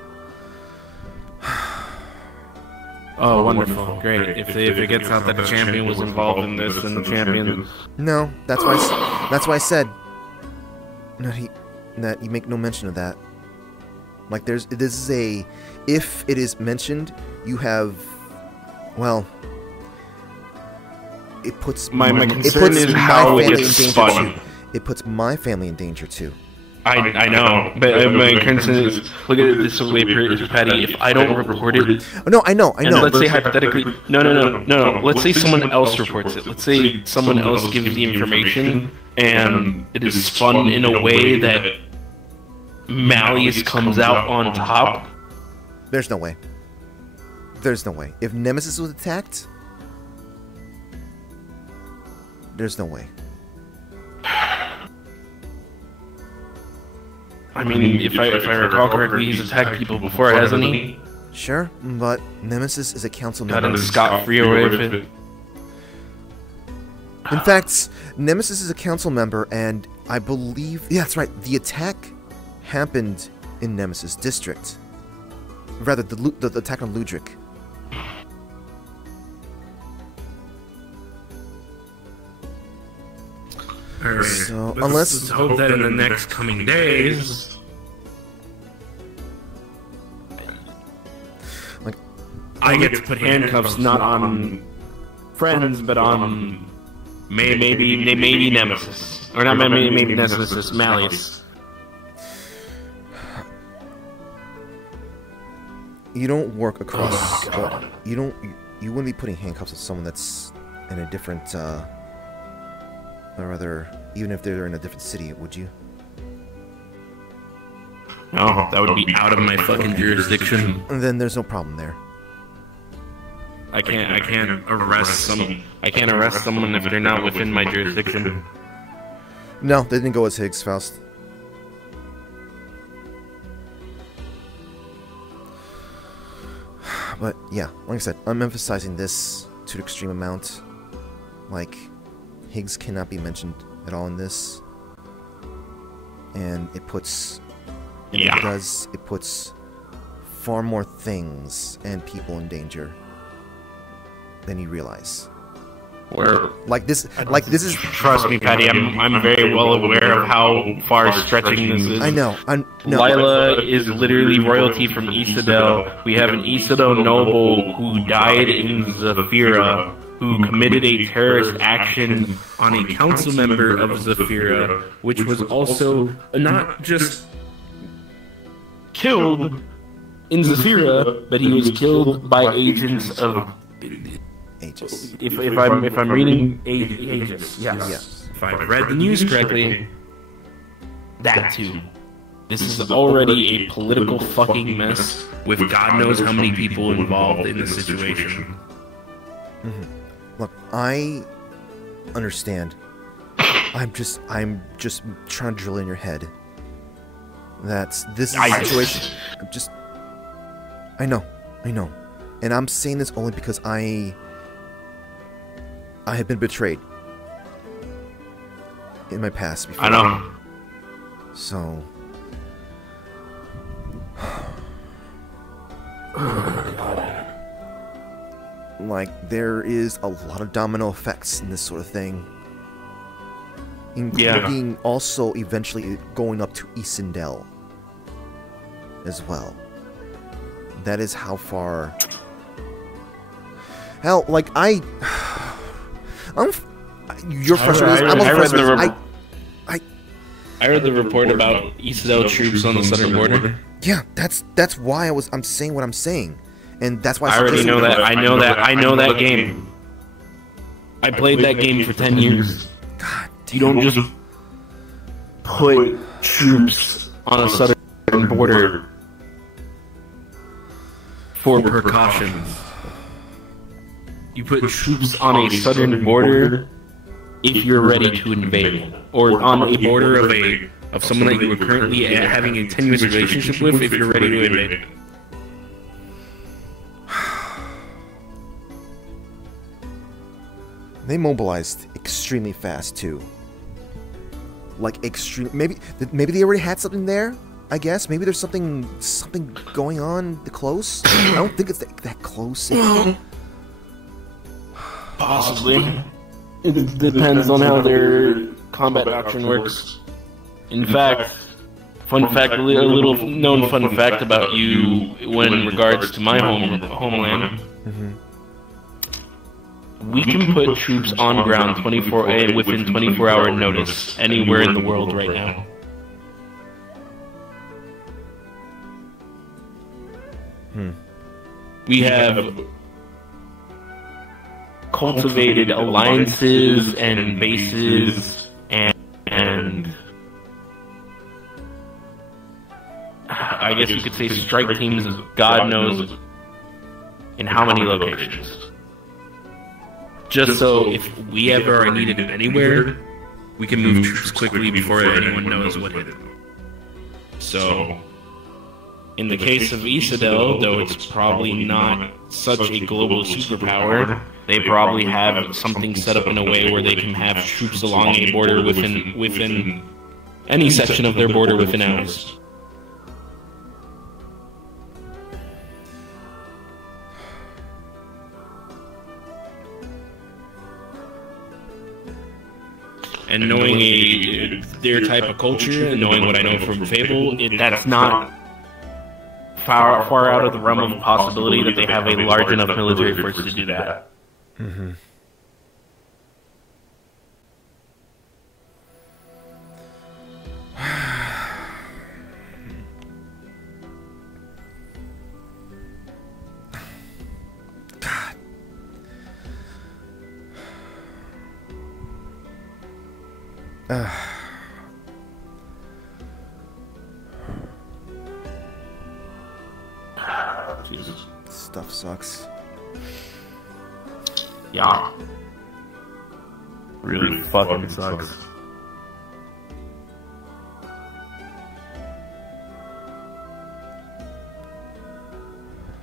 Oh, wonderful. Great. If it gets out that the champion was involved in this, then the champion... No, that's why I said that you make no mention of that. Like, this is a... If it is mentioned, you have... Well... It puts... My concern is how it gets spun. It puts my family in danger, too. I know, but my concern is, look at it this way, Patty, if I don't report it... Oh, no, I know. And let's say hypothetically... No. Let's say someone else reports it. Let's say someone else gives the information, and it is spun in a way that Malleus comes out on top. There's no way. There's no way. If Nemesis was attacked... There's no way. I mean, if I recall correctly, he's attacked people before, hasn't he? Sure, but Nemesis is a council member. Got him scot-free away with it. In fact, Nemesis is a council member, and I believe... Yeah, that's right. The attack happened in Nemesis District. Rather, the attack on Ludric. Alright, so, let's hope that in the next coming days... Like, I get to put handcuffs not on friends, but on maybe Nemesis. Or not maybe Nemesis, Malleus. You don't work across... you wouldn't be putting handcuffs on someone that's in a different, or rather, even if they're in a different city, would you? No, that would be out of my fucking jurisdiction. And then there's no problem there. I can't arrest someone if they're not within my jurisdiction. No, they didn't go as Higgs, Faust. But yeah, like I said, I'm emphasizing this to the extreme amount. Like, Higgs cannot be mentioned at all in this. And it puts... Yeah. It puts far more things and people in danger than you realize. This is... Trust me, Patty, I'm very well aware of how far stretching this is. I know. Lila is literally royalty from Isidel. We have an Isidel noble who died in Zafira, who committed a terrorist action on a council member of Zafira, which was also not just killed in Zafira, but he was killed by agents of... Aegis. If I'm reading Aegis, yes. If I've read the news correctly, that too. This is already a political fucking mess with God knows how many people involved in the situation. Look, I understand. I'm just trying to drill in your head that this is a situation. I know, and I'm saying this only because I have been betrayed in my past before. I know. So, like, there is a lot of domino effects in this sort of thing, including also eventually going up to Isindel as well. That is how far. Hell, like you're frustrated. I read the report about Isidel troops on the southern border. Yeah, that's why I'm saying what I'm saying, and that's why I already know that. I know that game. I played that game for 10 years. God damn. You don't just put troops on a southern border for precautions. You put troops on a southern border if you're ready to invade, or on a border of someone that you are currently having a tenuous relationship with if you're ready to invade. They mobilized extremely fast too. Like extreme. Maybe they already had something there. I guess maybe there's something going on close. I don't think it's that close. Possibly. It depends on how their combat doctrine works. In fact, a little known fun fact about you when in regards to my homeland. We can put troops on ground 24 within 24-hour notice anywhere in the world right now. We have cultivated alliances and bases and I guess you could say strike teams of God knows in how many locations. Just so if we ever are needed anywhere, we can move troops quickly before anyone knows what hit it. So, in the case of Isadel, though it's probably not such a global superpower, they probably have something set up in a way where they can have troops along a border within any section of their border within hours. And knowing their type of culture, and knowing what I know from Fable, that's not far out of the realm of possibility that they have a large enough military force to do that. Jesus. Stuff sucks. Yeah. Really fucking sucks.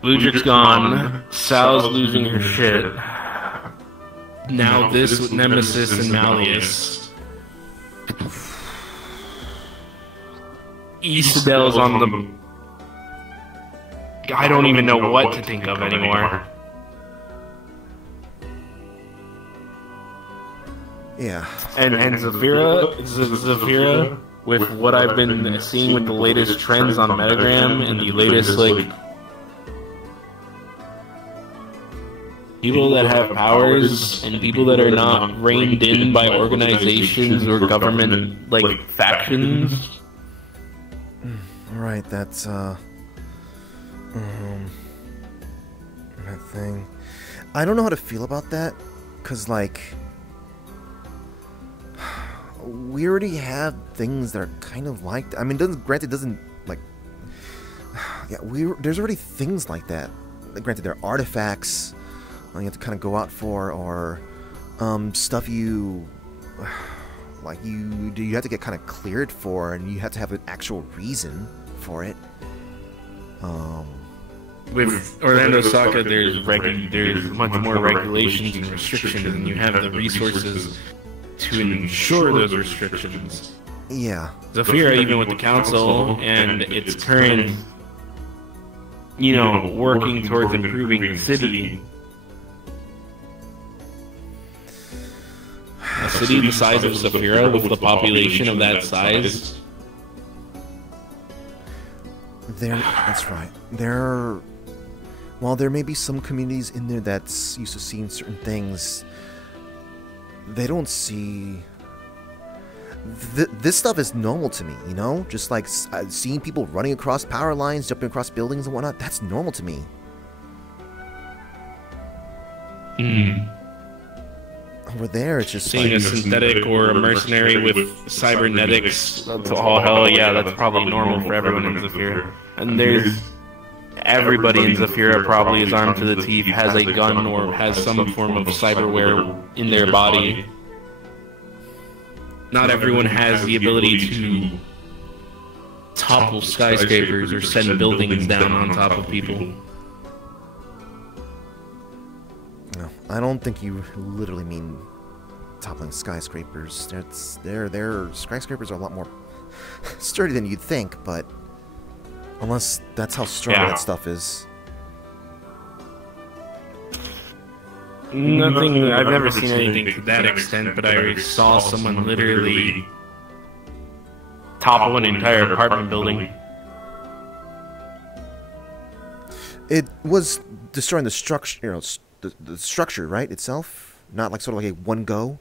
Ludric's gone. Sal's losing her shit. Now this with Nemesis and Malleus. Isadel's on the... I don't even know what to think of anymore. Yeah. And Zafira, with what I've been seeing with the latest trends on Metagram and the latest, like, people that have powers and people that are not reined in by organizations or government, like, factions. Right, that's, that thing. I don't know how to feel about that, because, like, we already have things that are kind of like that. I mean, granted, doesn't, like, yeah, there's already things like that. Granted, there are artifacts you have to kind of go out for, or, stuff you... like, you have to get kind of cleared for, and you have to have an actual reason for it. With Orlando Saka, there's much more regulations and restrictions, and you have the resources to ensure those restrictions. Yeah. Zafira, even with the council and its current, working towards improving the city. A city the size of Zafira, with the population of that size. That's right. While there may be some communities in there that's used to seeing certain things, they don't see... This stuff is normal to me, Just like seeing people running across power lines, jumping across buildings and whatnot, that's normal to me. Over there, it's just seeing a synthetic or a mercenary with cybernetics, all hell yeah, that's probably normal for everyone in Zafira. And there's... everybody in Zafira probably is armed to the teeth, has a gun, or has some form of cyberware in their body. Not everyone has the ability to topple skyscrapers or send buildings down on top of people. No, I don't think you literally mean crumbling skyscrapers. Their skyscrapers are a lot more sturdy than you'd think, but unless that's how strong that stuff is. Nothing. I've never seen anything to that extent, but I saw someone literally topple an entire apartment building. It was destroying the structure, you know, the structure, right, itself? Not like sort of like a one go?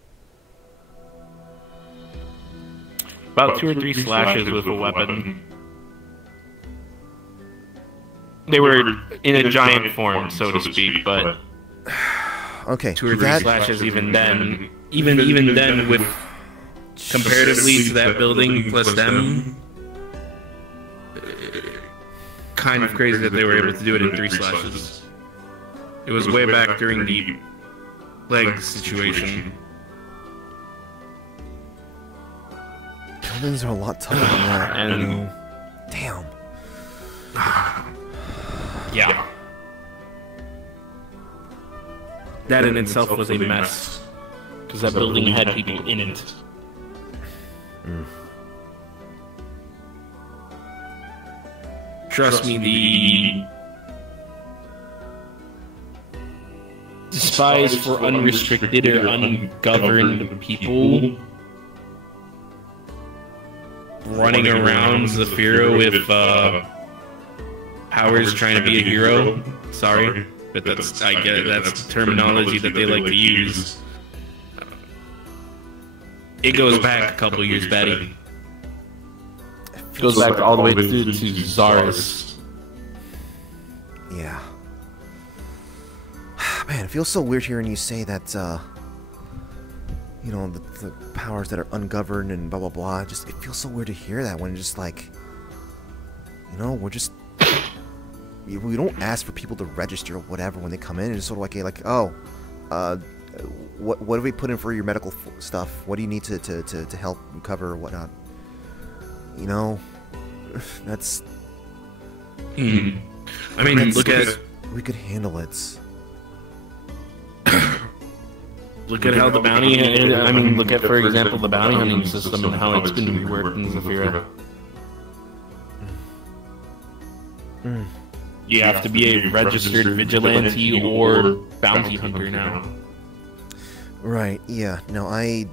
About 2 or 3 slashes with a weapon. They were in a giant form, so to speak, but okay, 2 or 3 slashes even then. Even then, with comparatively to that building plus them, kind of crazy that they were able to do it in 3 slashes. It was way back during the leg situation. Buildings are a lot tougher than that. And you know. Damn. Yeah. That in itself was a mess. Because that building had people in it. Trust me, the despise for unrestricted or ungoverned people running around Zafira with powers trying to be a hero. Sorry, but that's, I get it, that's terminology that they like to use. It goes back a couple years, Betty. It goes back all the way to Zaris. Yeah. Man, it feels so weird hearing you say that, you know, the powers that are ungoverned and blah blah blah. Just, it feels so weird to hear that when just like, you know, we're just, we don't ask for people to register or whatever when they come in. It's just sort of like, oh, what do we put in for your medical stuff? What do you need to help cover or whatnot? You know, that's. I mean, look at. We could handle it. Look at how the bounty. I mean, look at, for example, the bounty hunting system and how it's been reworked in Zafira. You have to be a registered vigilante or bounty hunter now. Right, yeah. No, I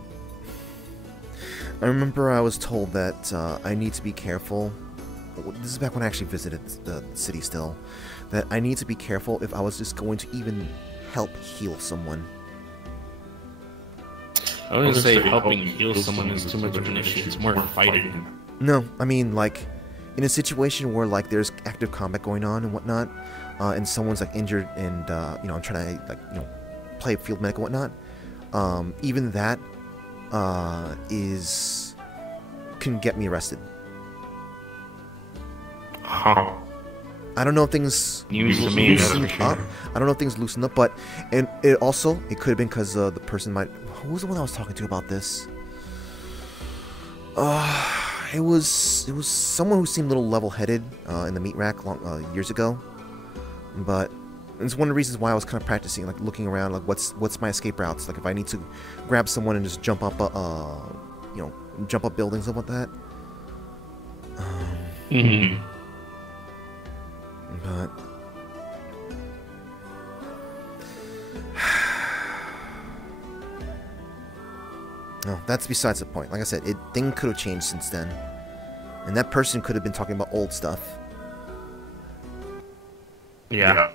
remember I was told that I need to be careful. This is back when I actually visited the city still. That I need to be careful if I was just going to even help heal someone. I wouldn't say helping heal someone is too much of an issue. It's more fighting. No, I mean, like, in a situation where, like, there's active combat going on and whatnot, and someone's, like, injured and, you know, I'm trying to, like, you know, play field medic and whatnot, even that, can get me arrested. Huh. I don't know if things loosen up. I don't know if things loosen up, but and it could have been because the person might. Who was the one I was talking to about this? It was someone who seemed a little level-headed in the meat rack years ago, but it's one of the reasons why I was kind of practicing, like looking around, like what's my escape routes? Like if I need to grab someone and just jump up, you know, jump up buildings and what that. But no, that's besides the point. Like I said, things could have changed since then, and that person could have been talking about old stuff. Yeah.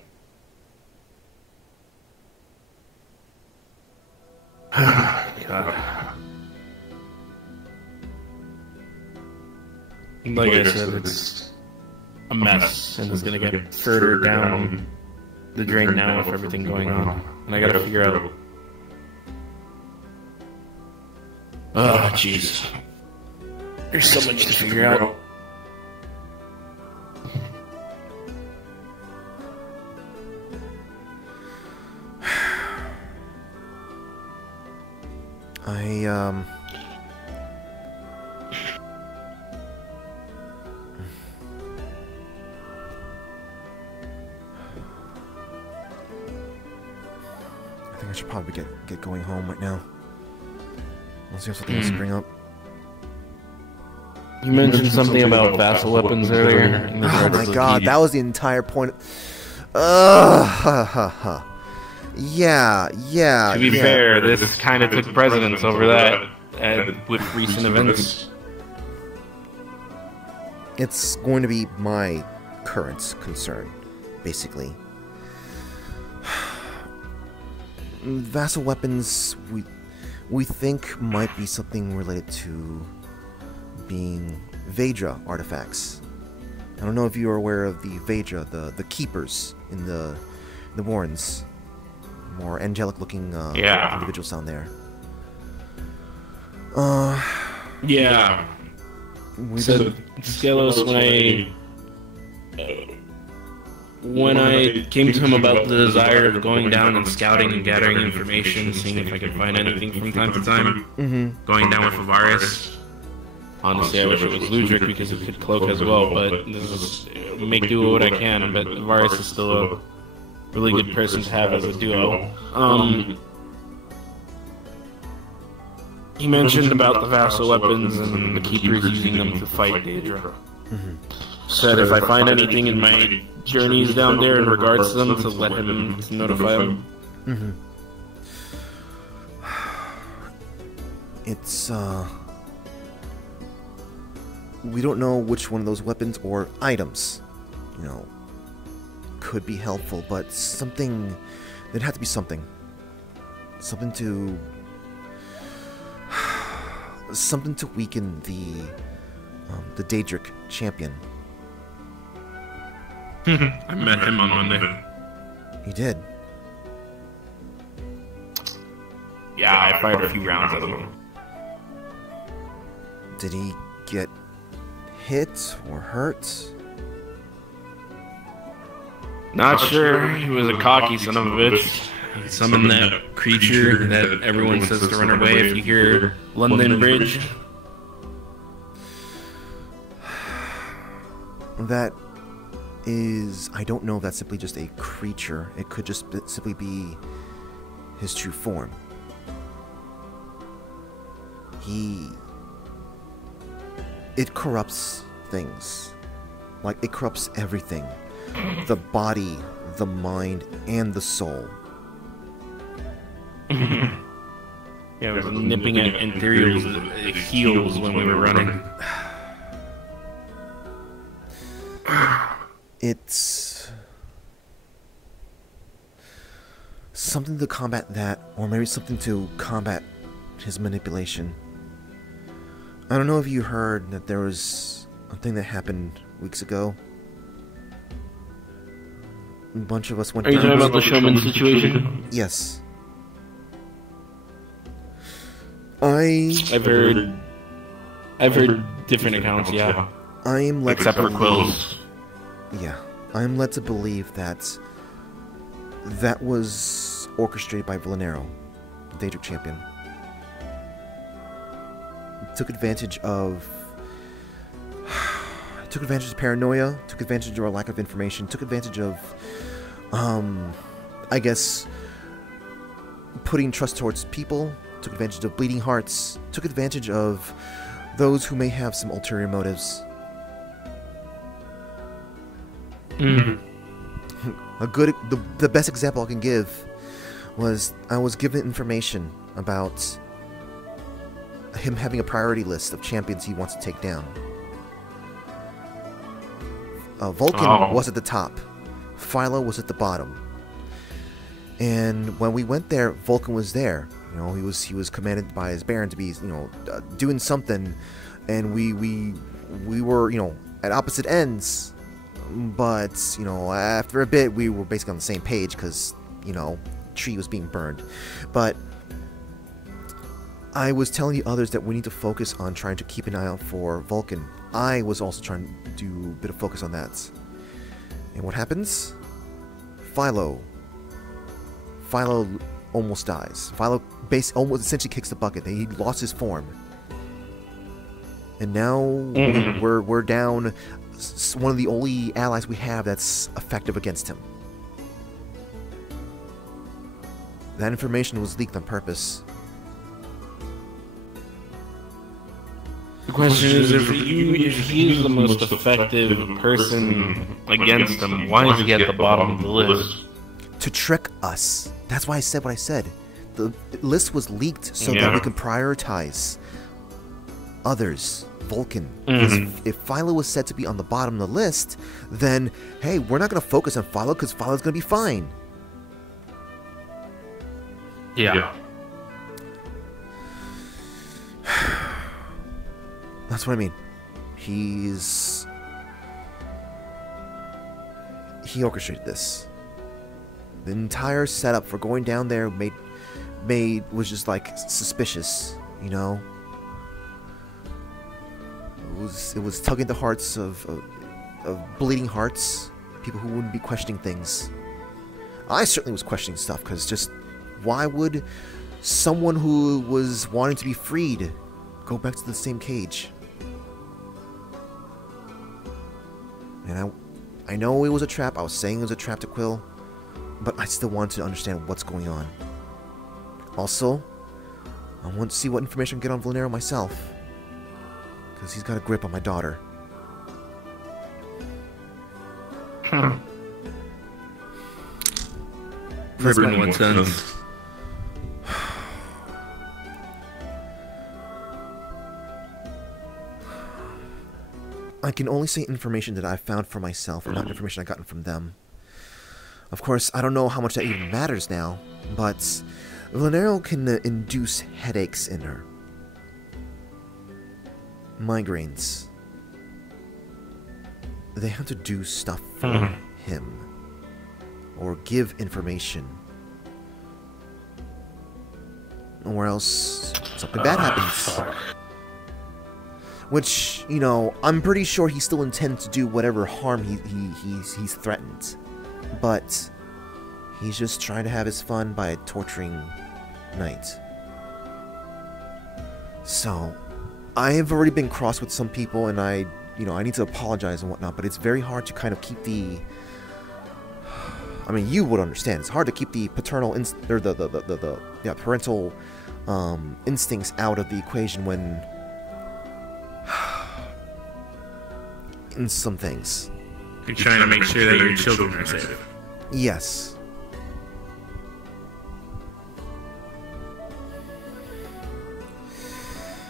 God. Like I said, it's a mess, and it's gonna get further down the drain now with everything going on. And I gotta figure out. Oh, jeez. There's so much to figure out. I think I should probably get going home right now. Unless you have something else to bring up. You mentioned something about vassal weapons earlier. Oh my god, that was the entire point. Yeah. To be fair, this kind of took precedence over that with recent events. It's going to be my current concern, basically. Vassal weapons, we think might be something related to being Vedra artifacts. I don't know if you are aware of the Vedra, the keepers in the Warrens. More angelic-looking individuals down there. Yeah. So Skelos, when I came to him about the desire of going down and scouting and gathering information, seeing if I could find anything from time to time, going down with Avarius. Honestly, I wish it was Ludric because it could cloak as well, but this is make do what I can. But Avarius is still a really good person to have as a duo. He mentioned about the vassal weapons and the keepers using them to fight Daedra. Said if I find anything in my journeys down there in regards to them, to let him to notify him. It's we don't know which one of those weapons or items, could be helpful, but something, there'd have to be something to weaken the Daedric champion. I met him on Monday. You did? Yeah, I fired a few rounds at him. Did he get hit or hurt? Not sure. He was a cocky son of a bitch. He summoned that creature that everyone says to run away if you hear London Bridge. That is... I don't know if that's simply just a creature. It could just simply be his true form. It corrupts things. Like, it corrupts everything. The body, the mind, and the soul. Yeah, it was nipping at Imperial's heels when we were running. It's something to combat that, or maybe something to combat his manipulation. I don't know if you heard that there was a thing that happened weeks ago. A bunch of us went down. Are you talking about the showman situation? Yes. I've heard different accounts, yeah. I am led Except to for believe, Quills. Yeah. I am led to believe that that was orchestrated by Villanero, the Daedric champion. Took advantage of paranoia, took advantage of our lack of information, took advantage of I guess putting trust towards people, took advantage of bleeding hearts, took advantage of those who may have some ulterior motives. The best example I can give was I was given information about him having a priority list of champions he wants to take down. Vulcan was at the top. Philo was at the bottom. And when we went there, Vulcan was there. He was commanded by his Baron to be, doing something, and we were, at opposite ends. But, after a bit, we were basically on the same page because, tree was being burned. But I was telling the others that we need to focus on trying to keep an eye out for Vulcan. I was also trying to do a bit of focus on that. And what happens? Philo almost dies. Philo almost essentially kicks the bucket. He lost his form. And now we're down one of the only allies we have that's effective against him. That information was leaked on purpose. The question is, if he's the most effective person against them, why is he at the bottom of the list? To trick us. That's why I said what I said. The list was leaked so that we can prioritize others. Vulcan. If Philo was said to be on the bottom of the list, then, hey, we're not going to focus on Philo because Philo's going to be fine. Yeah. That's what I mean. He orchestrated this. The entire setup for going down there was just like suspicious, you know. It was tugging the hearts of bleeding hearts, people who wouldn't be questioning things. I certainly was questioning stuff because just why would someone who was wanting to be freed go back to the same cage? And I know it was a trap. I was saying it was a trap to Quill, but I still wanted to understand what's going on. Also, I want to see what information I can get on Valnero myself, because he's got a grip on my daughter. Grip in what sense? I can only say information that I found for myself and not information I gotten from them. Of course, I don't know how much that even matters now, but Valnero can induce headaches in her. Migraines. They have to do stuff for him. Or give information. Or else something bad happens. Which, you know, I'm pretty sure he still intends to do whatever harm he's threatened. But he's just trying to have his fun by torturing Knight. So, I have already been cross with some people, and I need to apologize and whatnot, but it's very hard to kind of keep the... I mean, you would understand. It's hard to keep the paternal parental instincts out of the equation when... in some things. You're trying to make sure that your children are safe. Yes.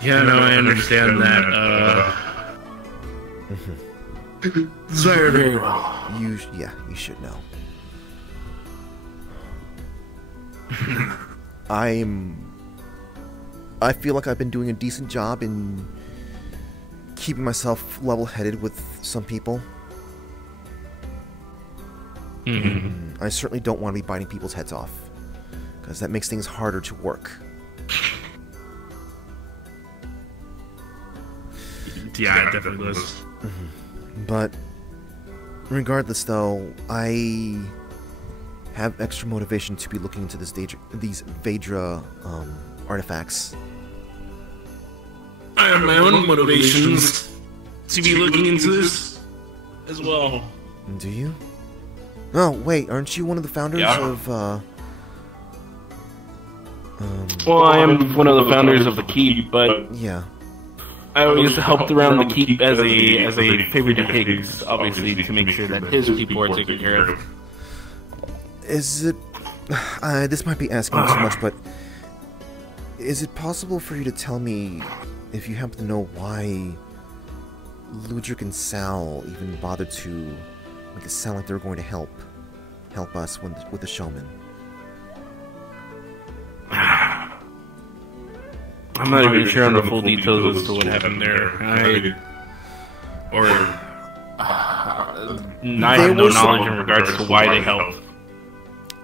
Yeah, no, I understand that. Very, very well. You should know. I feel like I've been doing a decent job in keeping myself level-headed with some people. I certainly don't want to be biting people's heads off, because that makes things harder to work. Yeah, it definitely does. But regardless, though, I have extra motivation to be looking into these Vedra artifacts. I have my own motivations to be looking into this as well. Do you? Oh, wait, aren't you one of the founders of, Well, I am one of the founders of the Keep, but... Yeah. I always helped around the Keep as a favor to Higgs, obviously, to make sure that his people are taken care of. Is it... this might be asking too much, but... Is it possible for you to tell me if you happen to know why Ludric and Sal even bothered to make it sound like they were going to help us with the showman? I'm not even sure on the full details as to what happened there. I have no knowledge in regards to why they helped.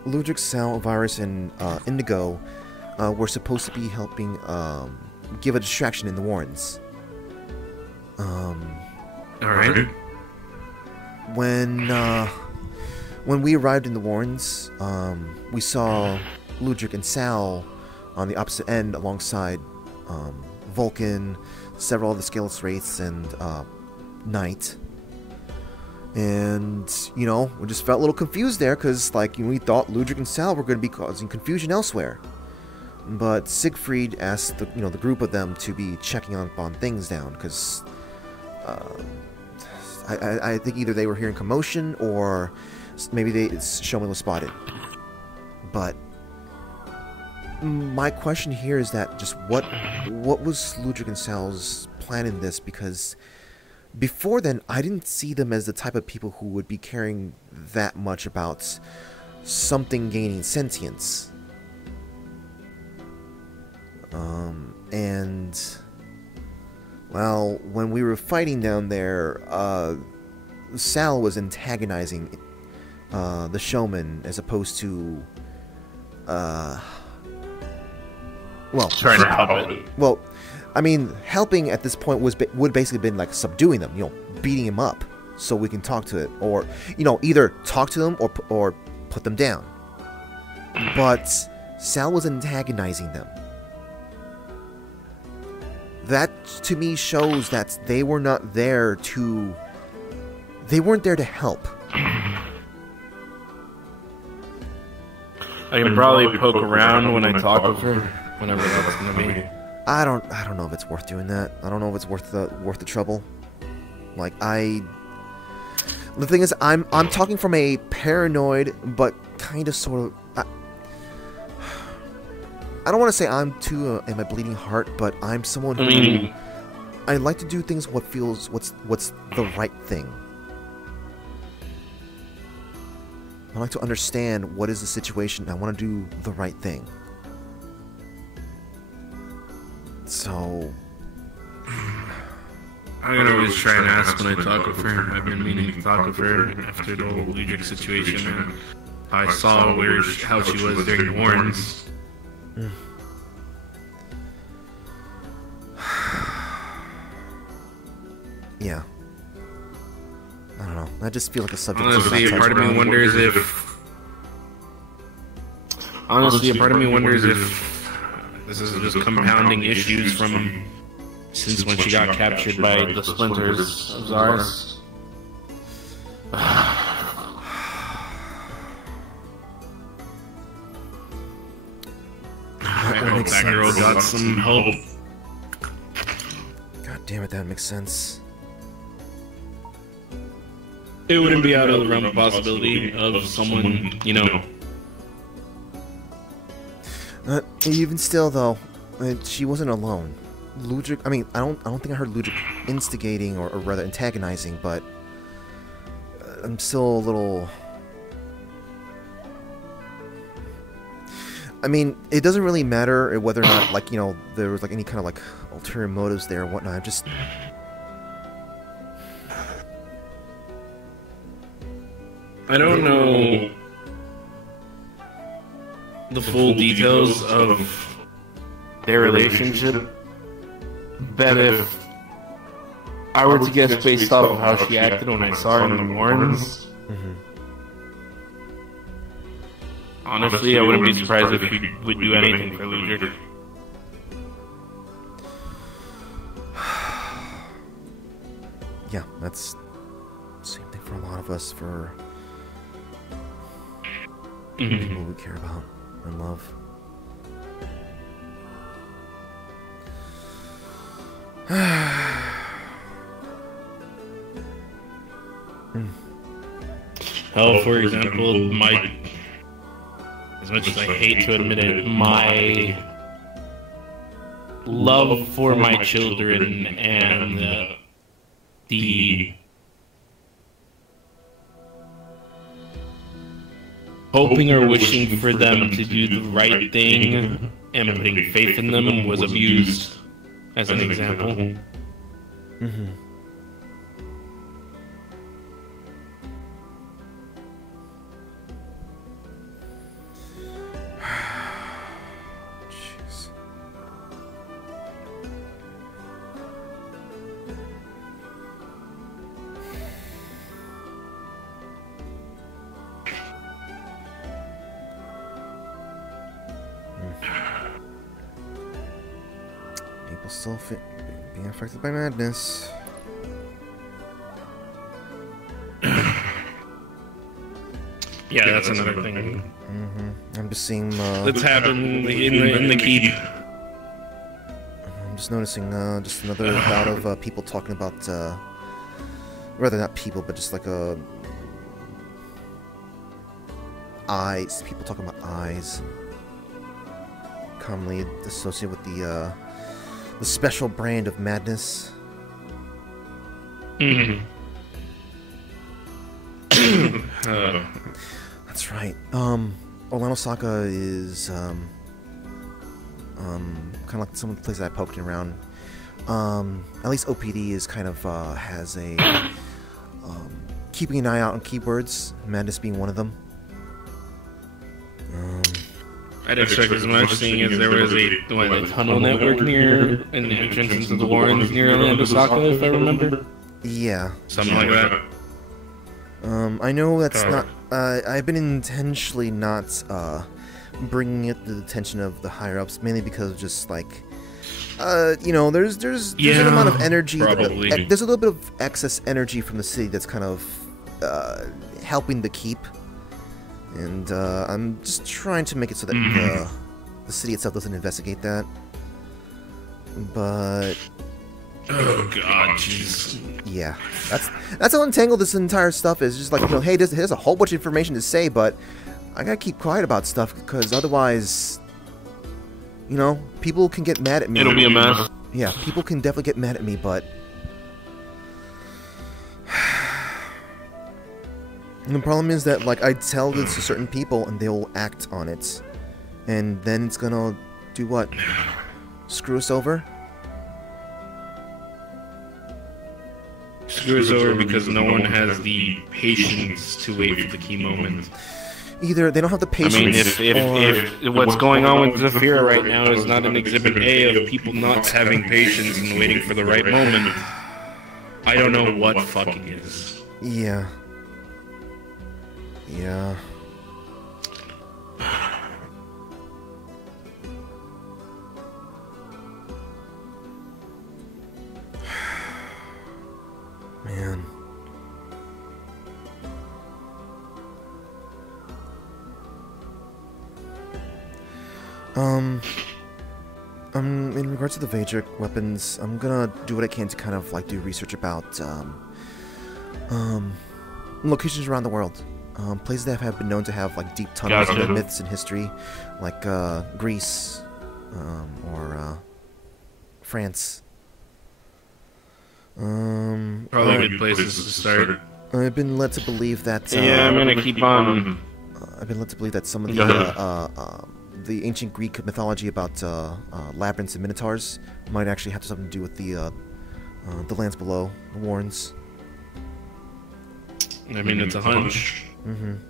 Ludric, Sal, Virus, and Indigo were supposed to be helping give a distraction in the Warrens. Alright. When we arrived in the Warrens, we saw Ludric and Sal on the opposite end alongside Vulcan, several of the Scaleless Wraiths, and Knight. And, you know, we just felt a little confused there, because, like, we thought Ludric and Sal were going to be causing confusion elsewhere. But Siegfried asked the group of them to be checking on things down, because I think either they were hearing commotion or maybe Showman was spotted. But my question here is that just what was Ludwig and Sal's plan in this? Because before then, I didn't see them as the type of people who would be caring that much about something gaining sentience. And well, when we were fighting down there, Sal was antagonizing the Showman as opposed to well, Trying to help it. well, I mean, helping at this point would basically been like subduing them, beating him up, so we can talk to it, or either talk to them or put them down. But Sal was antagonizing them. That to me shows that they were not there to. They weren't there to help. I can probably poke around when I talk with her, whenever that's gonna be. I don't know if it's worth doing that. I don't know if it's worth the trouble. Like the thing is, I'm talking from a paranoid but kind of sort of. I don't want to say I'm too in my bleeding heart, but I'm someone who I like to do things what's the right thing. I like to understand what is the situation. I want to do the right thing. So I can always try and ask when I talk with her. I've been meaning to talk with her after the whole Ludwig situation, and I saw how she was during the warns. Yeah. I don't know. I just feel like a subject. Honestly, a part of me wonders if. Honestly, a part of me wonders if this is just compounding issues from since when she got captured by the splinters of Zars. I hope that girl got some help. God damn it, that makes sense. It wouldn't be out of the realm of possibility of someone, Even still, though, she wasn't alone. Ludwig. I mean, I don't think I heard Ludwig instigating or rather antagonizing, but I'm still a little. I mean, it doesn't really matter whether or not, there was any kind of ulterior motives there or whatnot. I'm just. I don't know the full details of their relationship, but if I were to guess based off of how she acted when I saw her in the warrens, honestly, I wouldn't be surprised if we would do anything for Ludwig. Yeah, that's the same thing for a lot of us, for people we care about and love. Hell, for example, as much as I hate to admit it, my love for my children and the hoping or wishing for them to do the right thing and putting faith in them was abused, as an example. Jeez. People still being affected by madness. Yeah, that's another thing. I'm just seeing. That's happened in the keep. I'm just noticing just another bout of people talking about. Rather not people, but just like eyes. People talking about eyes. Commonly associated with the special brand of madness. That's right. Olanosaka is kind of like some of the places I poked around. At least OPD is kind of has a keeping an eye out on keywords. Madness being one of them. I'd expect as much, seeing as there was a tunnel network near an entrance into the Warrens near Olanosaka, if I remember. Yeah. Something like that. I know that's not. I've been intentionally not bringing it to the attention of the higher ups, mainly because of just like, you know, there's an amount of energy. There's a little bit of excess energy from the city that's kind of helping the keep, and I'm just trying to make it so that the city itself doesn't investigate that. But oh god, jeez. Yeah, that's how entangled this entire stuff is. Just like, you know, hey, there's a whole bunch of information to say, but I gotta keep quiet about stuff because otherwise, you know, people can get mad at me. It'll be a mess. Yeah, people can definitely get mad at me, but and the problem is that, like, I tell this to certain people and they'll act on it, and then it's gonna do what? Screw us over? Screw us over because no one has the patience to wait for the key moment. Either they don't have the patience. I mean, if what's going on with Zafira right now is not an exhibit A of people not having patience and waiting for the right moment, I don't know what fucking is. Yeah. Yeah. Man. In regards to the Vajric weapons, I'm gonna do what I can to kind of like do research about locations around the world. Places that have been known to have like deep tunnels in myths and history, like Greece, or France. Probably good places to start. I've been led to believe that. Yeah, I'm gonna keep on. I've been led to believe that some of the ancient Greek mythology about labyrinths and minotaurs might actually have something to do with the lands below, the Warrens. I mean, it's a hunch. I'm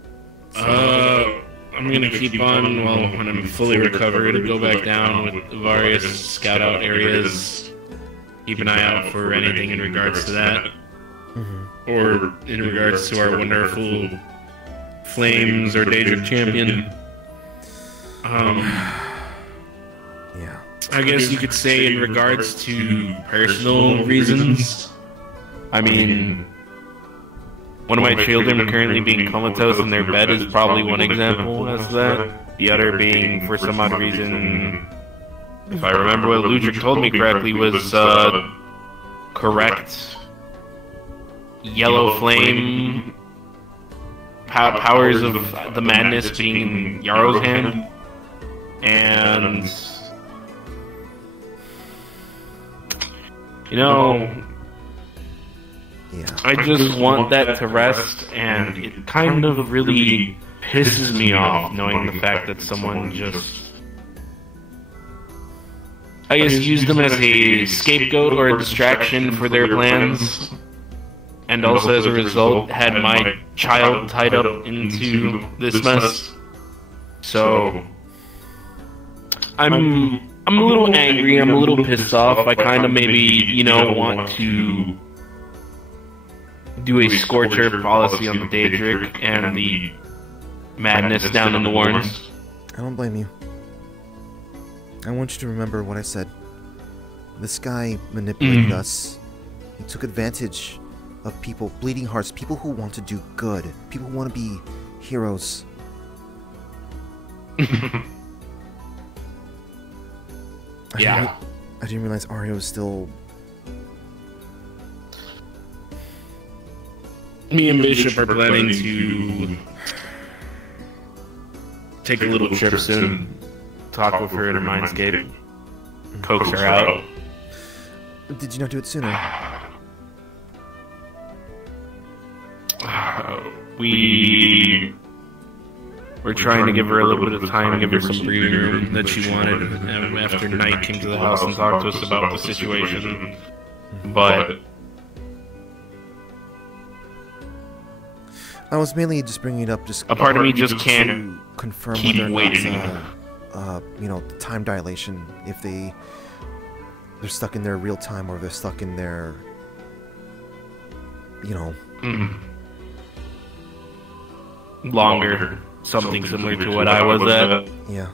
gonna keep on. Well, when I'm fully recovered, go back down with the various scout out areas. Keep an eye out for anything in regards to that, or in regards to our wonderful Flames or Daedric champion. Yeah. I guess you could say in regards to personal reasons. I mean, one of my children currently being comatose in their bed is probably one example as that. The other being, for some odd reason, if I remember what Ludric told me correctly, was correct yellow flame powers of the madness being in Yaro's hand. And, you know, Yeah. I just want that to rest, and it kind of really pisses me off knowing the fact that someone just, I guess, used them as a scapegoat or a distraction for their plans, and also as a result had my child tied up into this mess. So I'm a little angry, I'm a little pissed off. I kind of maybe, you know, want to do a scorcher policy on the Daedric and the madness down in the Warrens. I don't blame you. I want you to remember what I said. This guy manipulated us. He took advantage of people, bleeding hearts, people who want to do good, people who want to be heroes. Yeah. I didn't realize Aria was still... Me and Bishop are planning to take a little trip soon. Talk with her in her mindscape. Coax her out. Did you not do it sooner? We're trying to give her a little bit of time, give her some breathing room that she wanted after Knight came to the house and talked to us about the situation. But I was mainly just bringing it up just... a part of me just can't confirm keep whether or waiting. not, you know, time dilation, if they're stuck in their real time or they're stuck in their, you know... Longer. Something similar to what I was at. Yeah.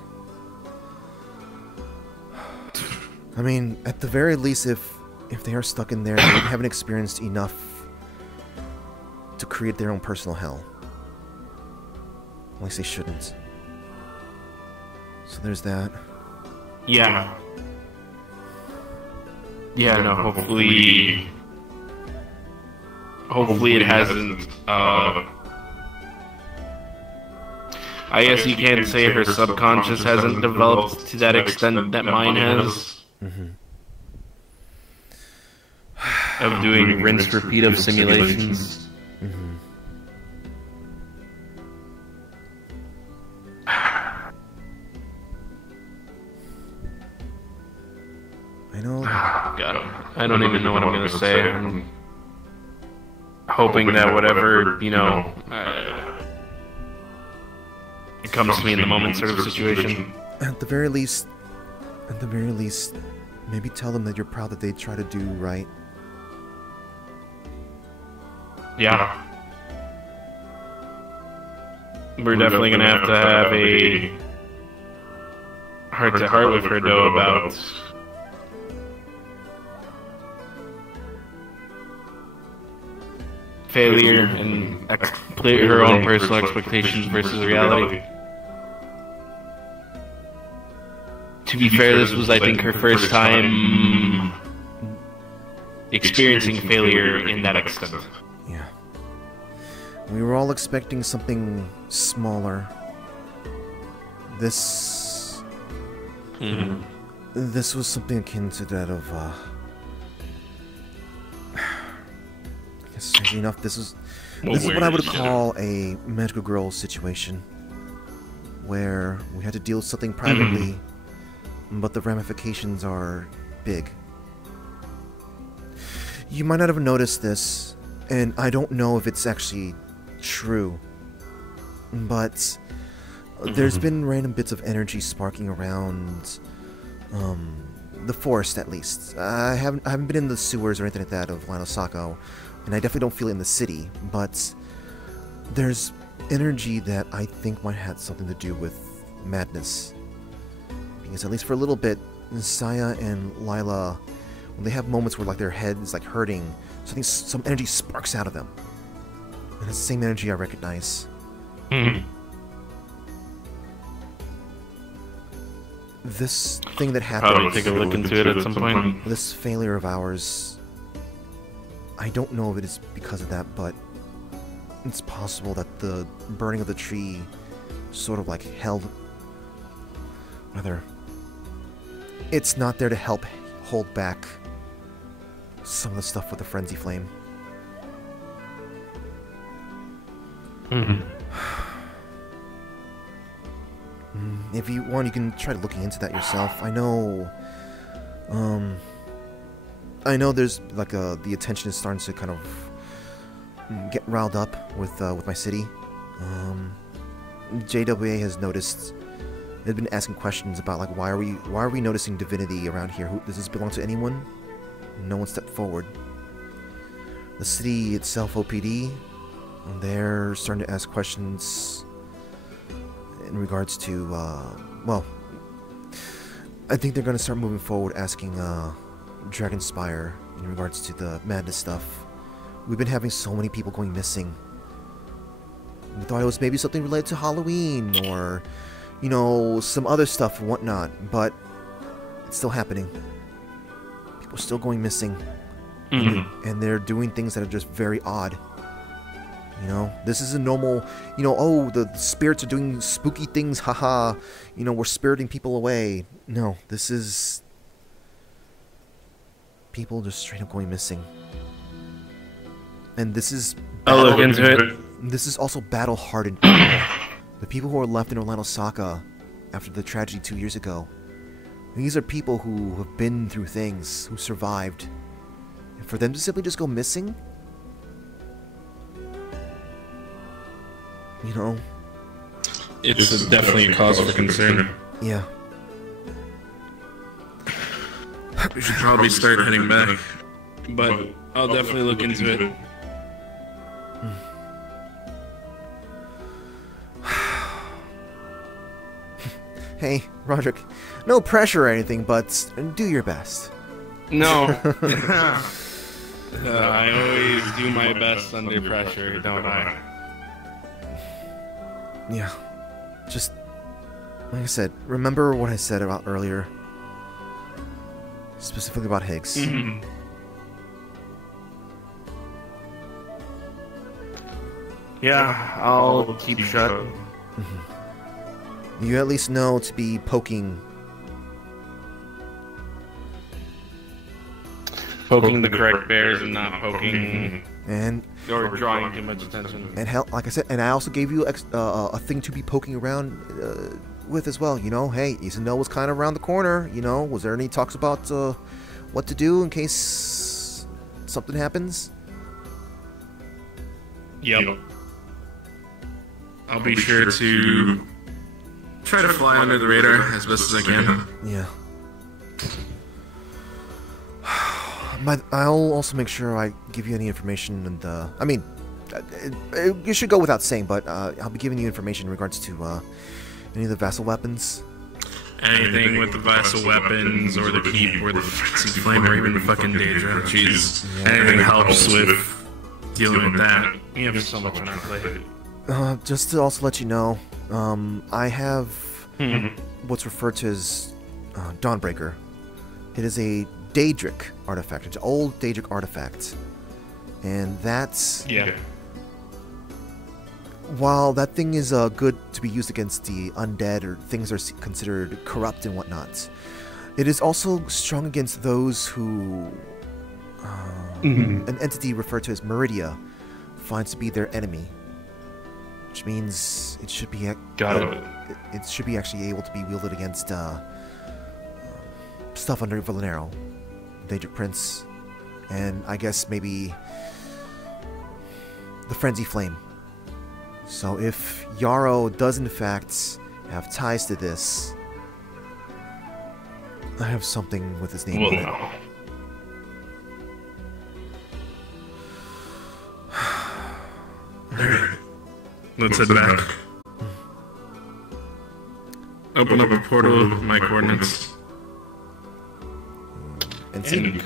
I mean, at the very least, if they are stuck in there, they haven't experienced enough to create their own personal hell. At least they shouldn't. So there's that. Yeah. Yeah, no, hopefully it hasn't, I guess you can't say her subconscious hasn't developed to that extent that mine has. Of doing rinse-repeat of simulations. I know. God, I don't even know what I'm gonna say. I'm hoping that whatever, you know, it comes to me in the moment sort of situation. At the very least, maybe tell them that you're proud that they try to do right. Yeah. We're definitely gonna have to have a heart-to-heart with her, though, about failure and her own personal expectations versus reality. To be fair, this was, I think, her first time experiencing failure in that extent. Yeah. We were all expecting something smaller. This was something akin to that of, strangely enough, this is what I would call a magical girl situation, where we had to deal with something privately, but the ramifications are big. You might not have noticed this, and I don't know if it's actually true, but there's been random bits of energy sparking around the forest, at least. I haven't been in the sewers or anything like that of Linosako, and I definitely don't feel it in the city, but there's energy that I think might have something to do with madness. Because at least for a little bit, Saya and Lila, when they have moments where like their head is like hurting, some energy sparks out of them. And it's the same energy I recognize. This thing that happened... Probably take a look into it at some point. This failure of ours... I don't know if it is because of that, but it's possible that the burning of the tree sort of like held... Rather, it's not there to help hold back some of the stuff with the frenzy flame. If you want, you can try looking into that yourself. I know there's like the attention is starting to kind of get riled up with my city. JWA has noticed. They've been asking questions about like why are we noticing divinity around here? Does this belong to anyone? No one stepped forward. The city itself, OPD, they're starting to ask questions in regards to well, I think they're going to start moving forward asking Dragonspire in regards to the madness stuff. We've been having so many people going missing. We thought it was maybe something related to Halloween or, you know, some other stuff and whatnot, but it's still happening. People are still going missing. And they're doing things that are just very odd. You know, this is a normal, you know, oh, the spirits are doing spooky things, haha. You know, we're spiriting people away. No, this is people just straight up going missing. And this is... I'll look into it. This is also battle-hardened people. The people who are left in Orlando Saka after the tragedy 2 years ago. These are people who have been through things, who survived. And for them to simply just go missing... You know... It's definitely a cause for concern. Yeah. We should probably start heading back. But I'll definitely look into it. Hey, Roderick, no pressure or anything, but do your best. No. I always do my best under pressure, don't I? Yeah. Just, like I said, remember what I said about earlier? Specifically about Higgs. Yeah, I'll keep shut. You at least know to be poking the correct bears and not poking and or drawing too much attention. and hell, like I said, and I also gave you a thing to be poking around with as well. You know, hey, Isano was kind of around the corner. You know, was there any talks about what to do in case something happens? Yep. I'll be sure to try to fly under the radar as best as I can. Yeah. But I'll also make sure I give you any information, and I mean, you should go without saying, but I'll be giving you information in regards to any of the vassal weapons. Anything with the vassal weapons, or the keep, or the frenzy flame, or even the fucking Daedra. Jeez, anything helps with dealing with that. We have so much on our plate. Just to also let you know, I have what's referred to as Dawnbreaker. It is a Daedric artifact. It's an old Daedric artifact. And that's... Yeah. While that thing is good to be used against the undead or things that are considered corrupt and whatnot, it is also strong against those who an entity referred to as Meridia finds to be their enemy. Which means it should be it should be actually able to be wielded against stuff under Villanero, Daedric Prince, and I guess maybe the Frenzy Flame. So if Yarrow does in fact have ties to this, I have something with his name. Well, no. Alright. Let's head back. Open up a portal with my coordinates. And see.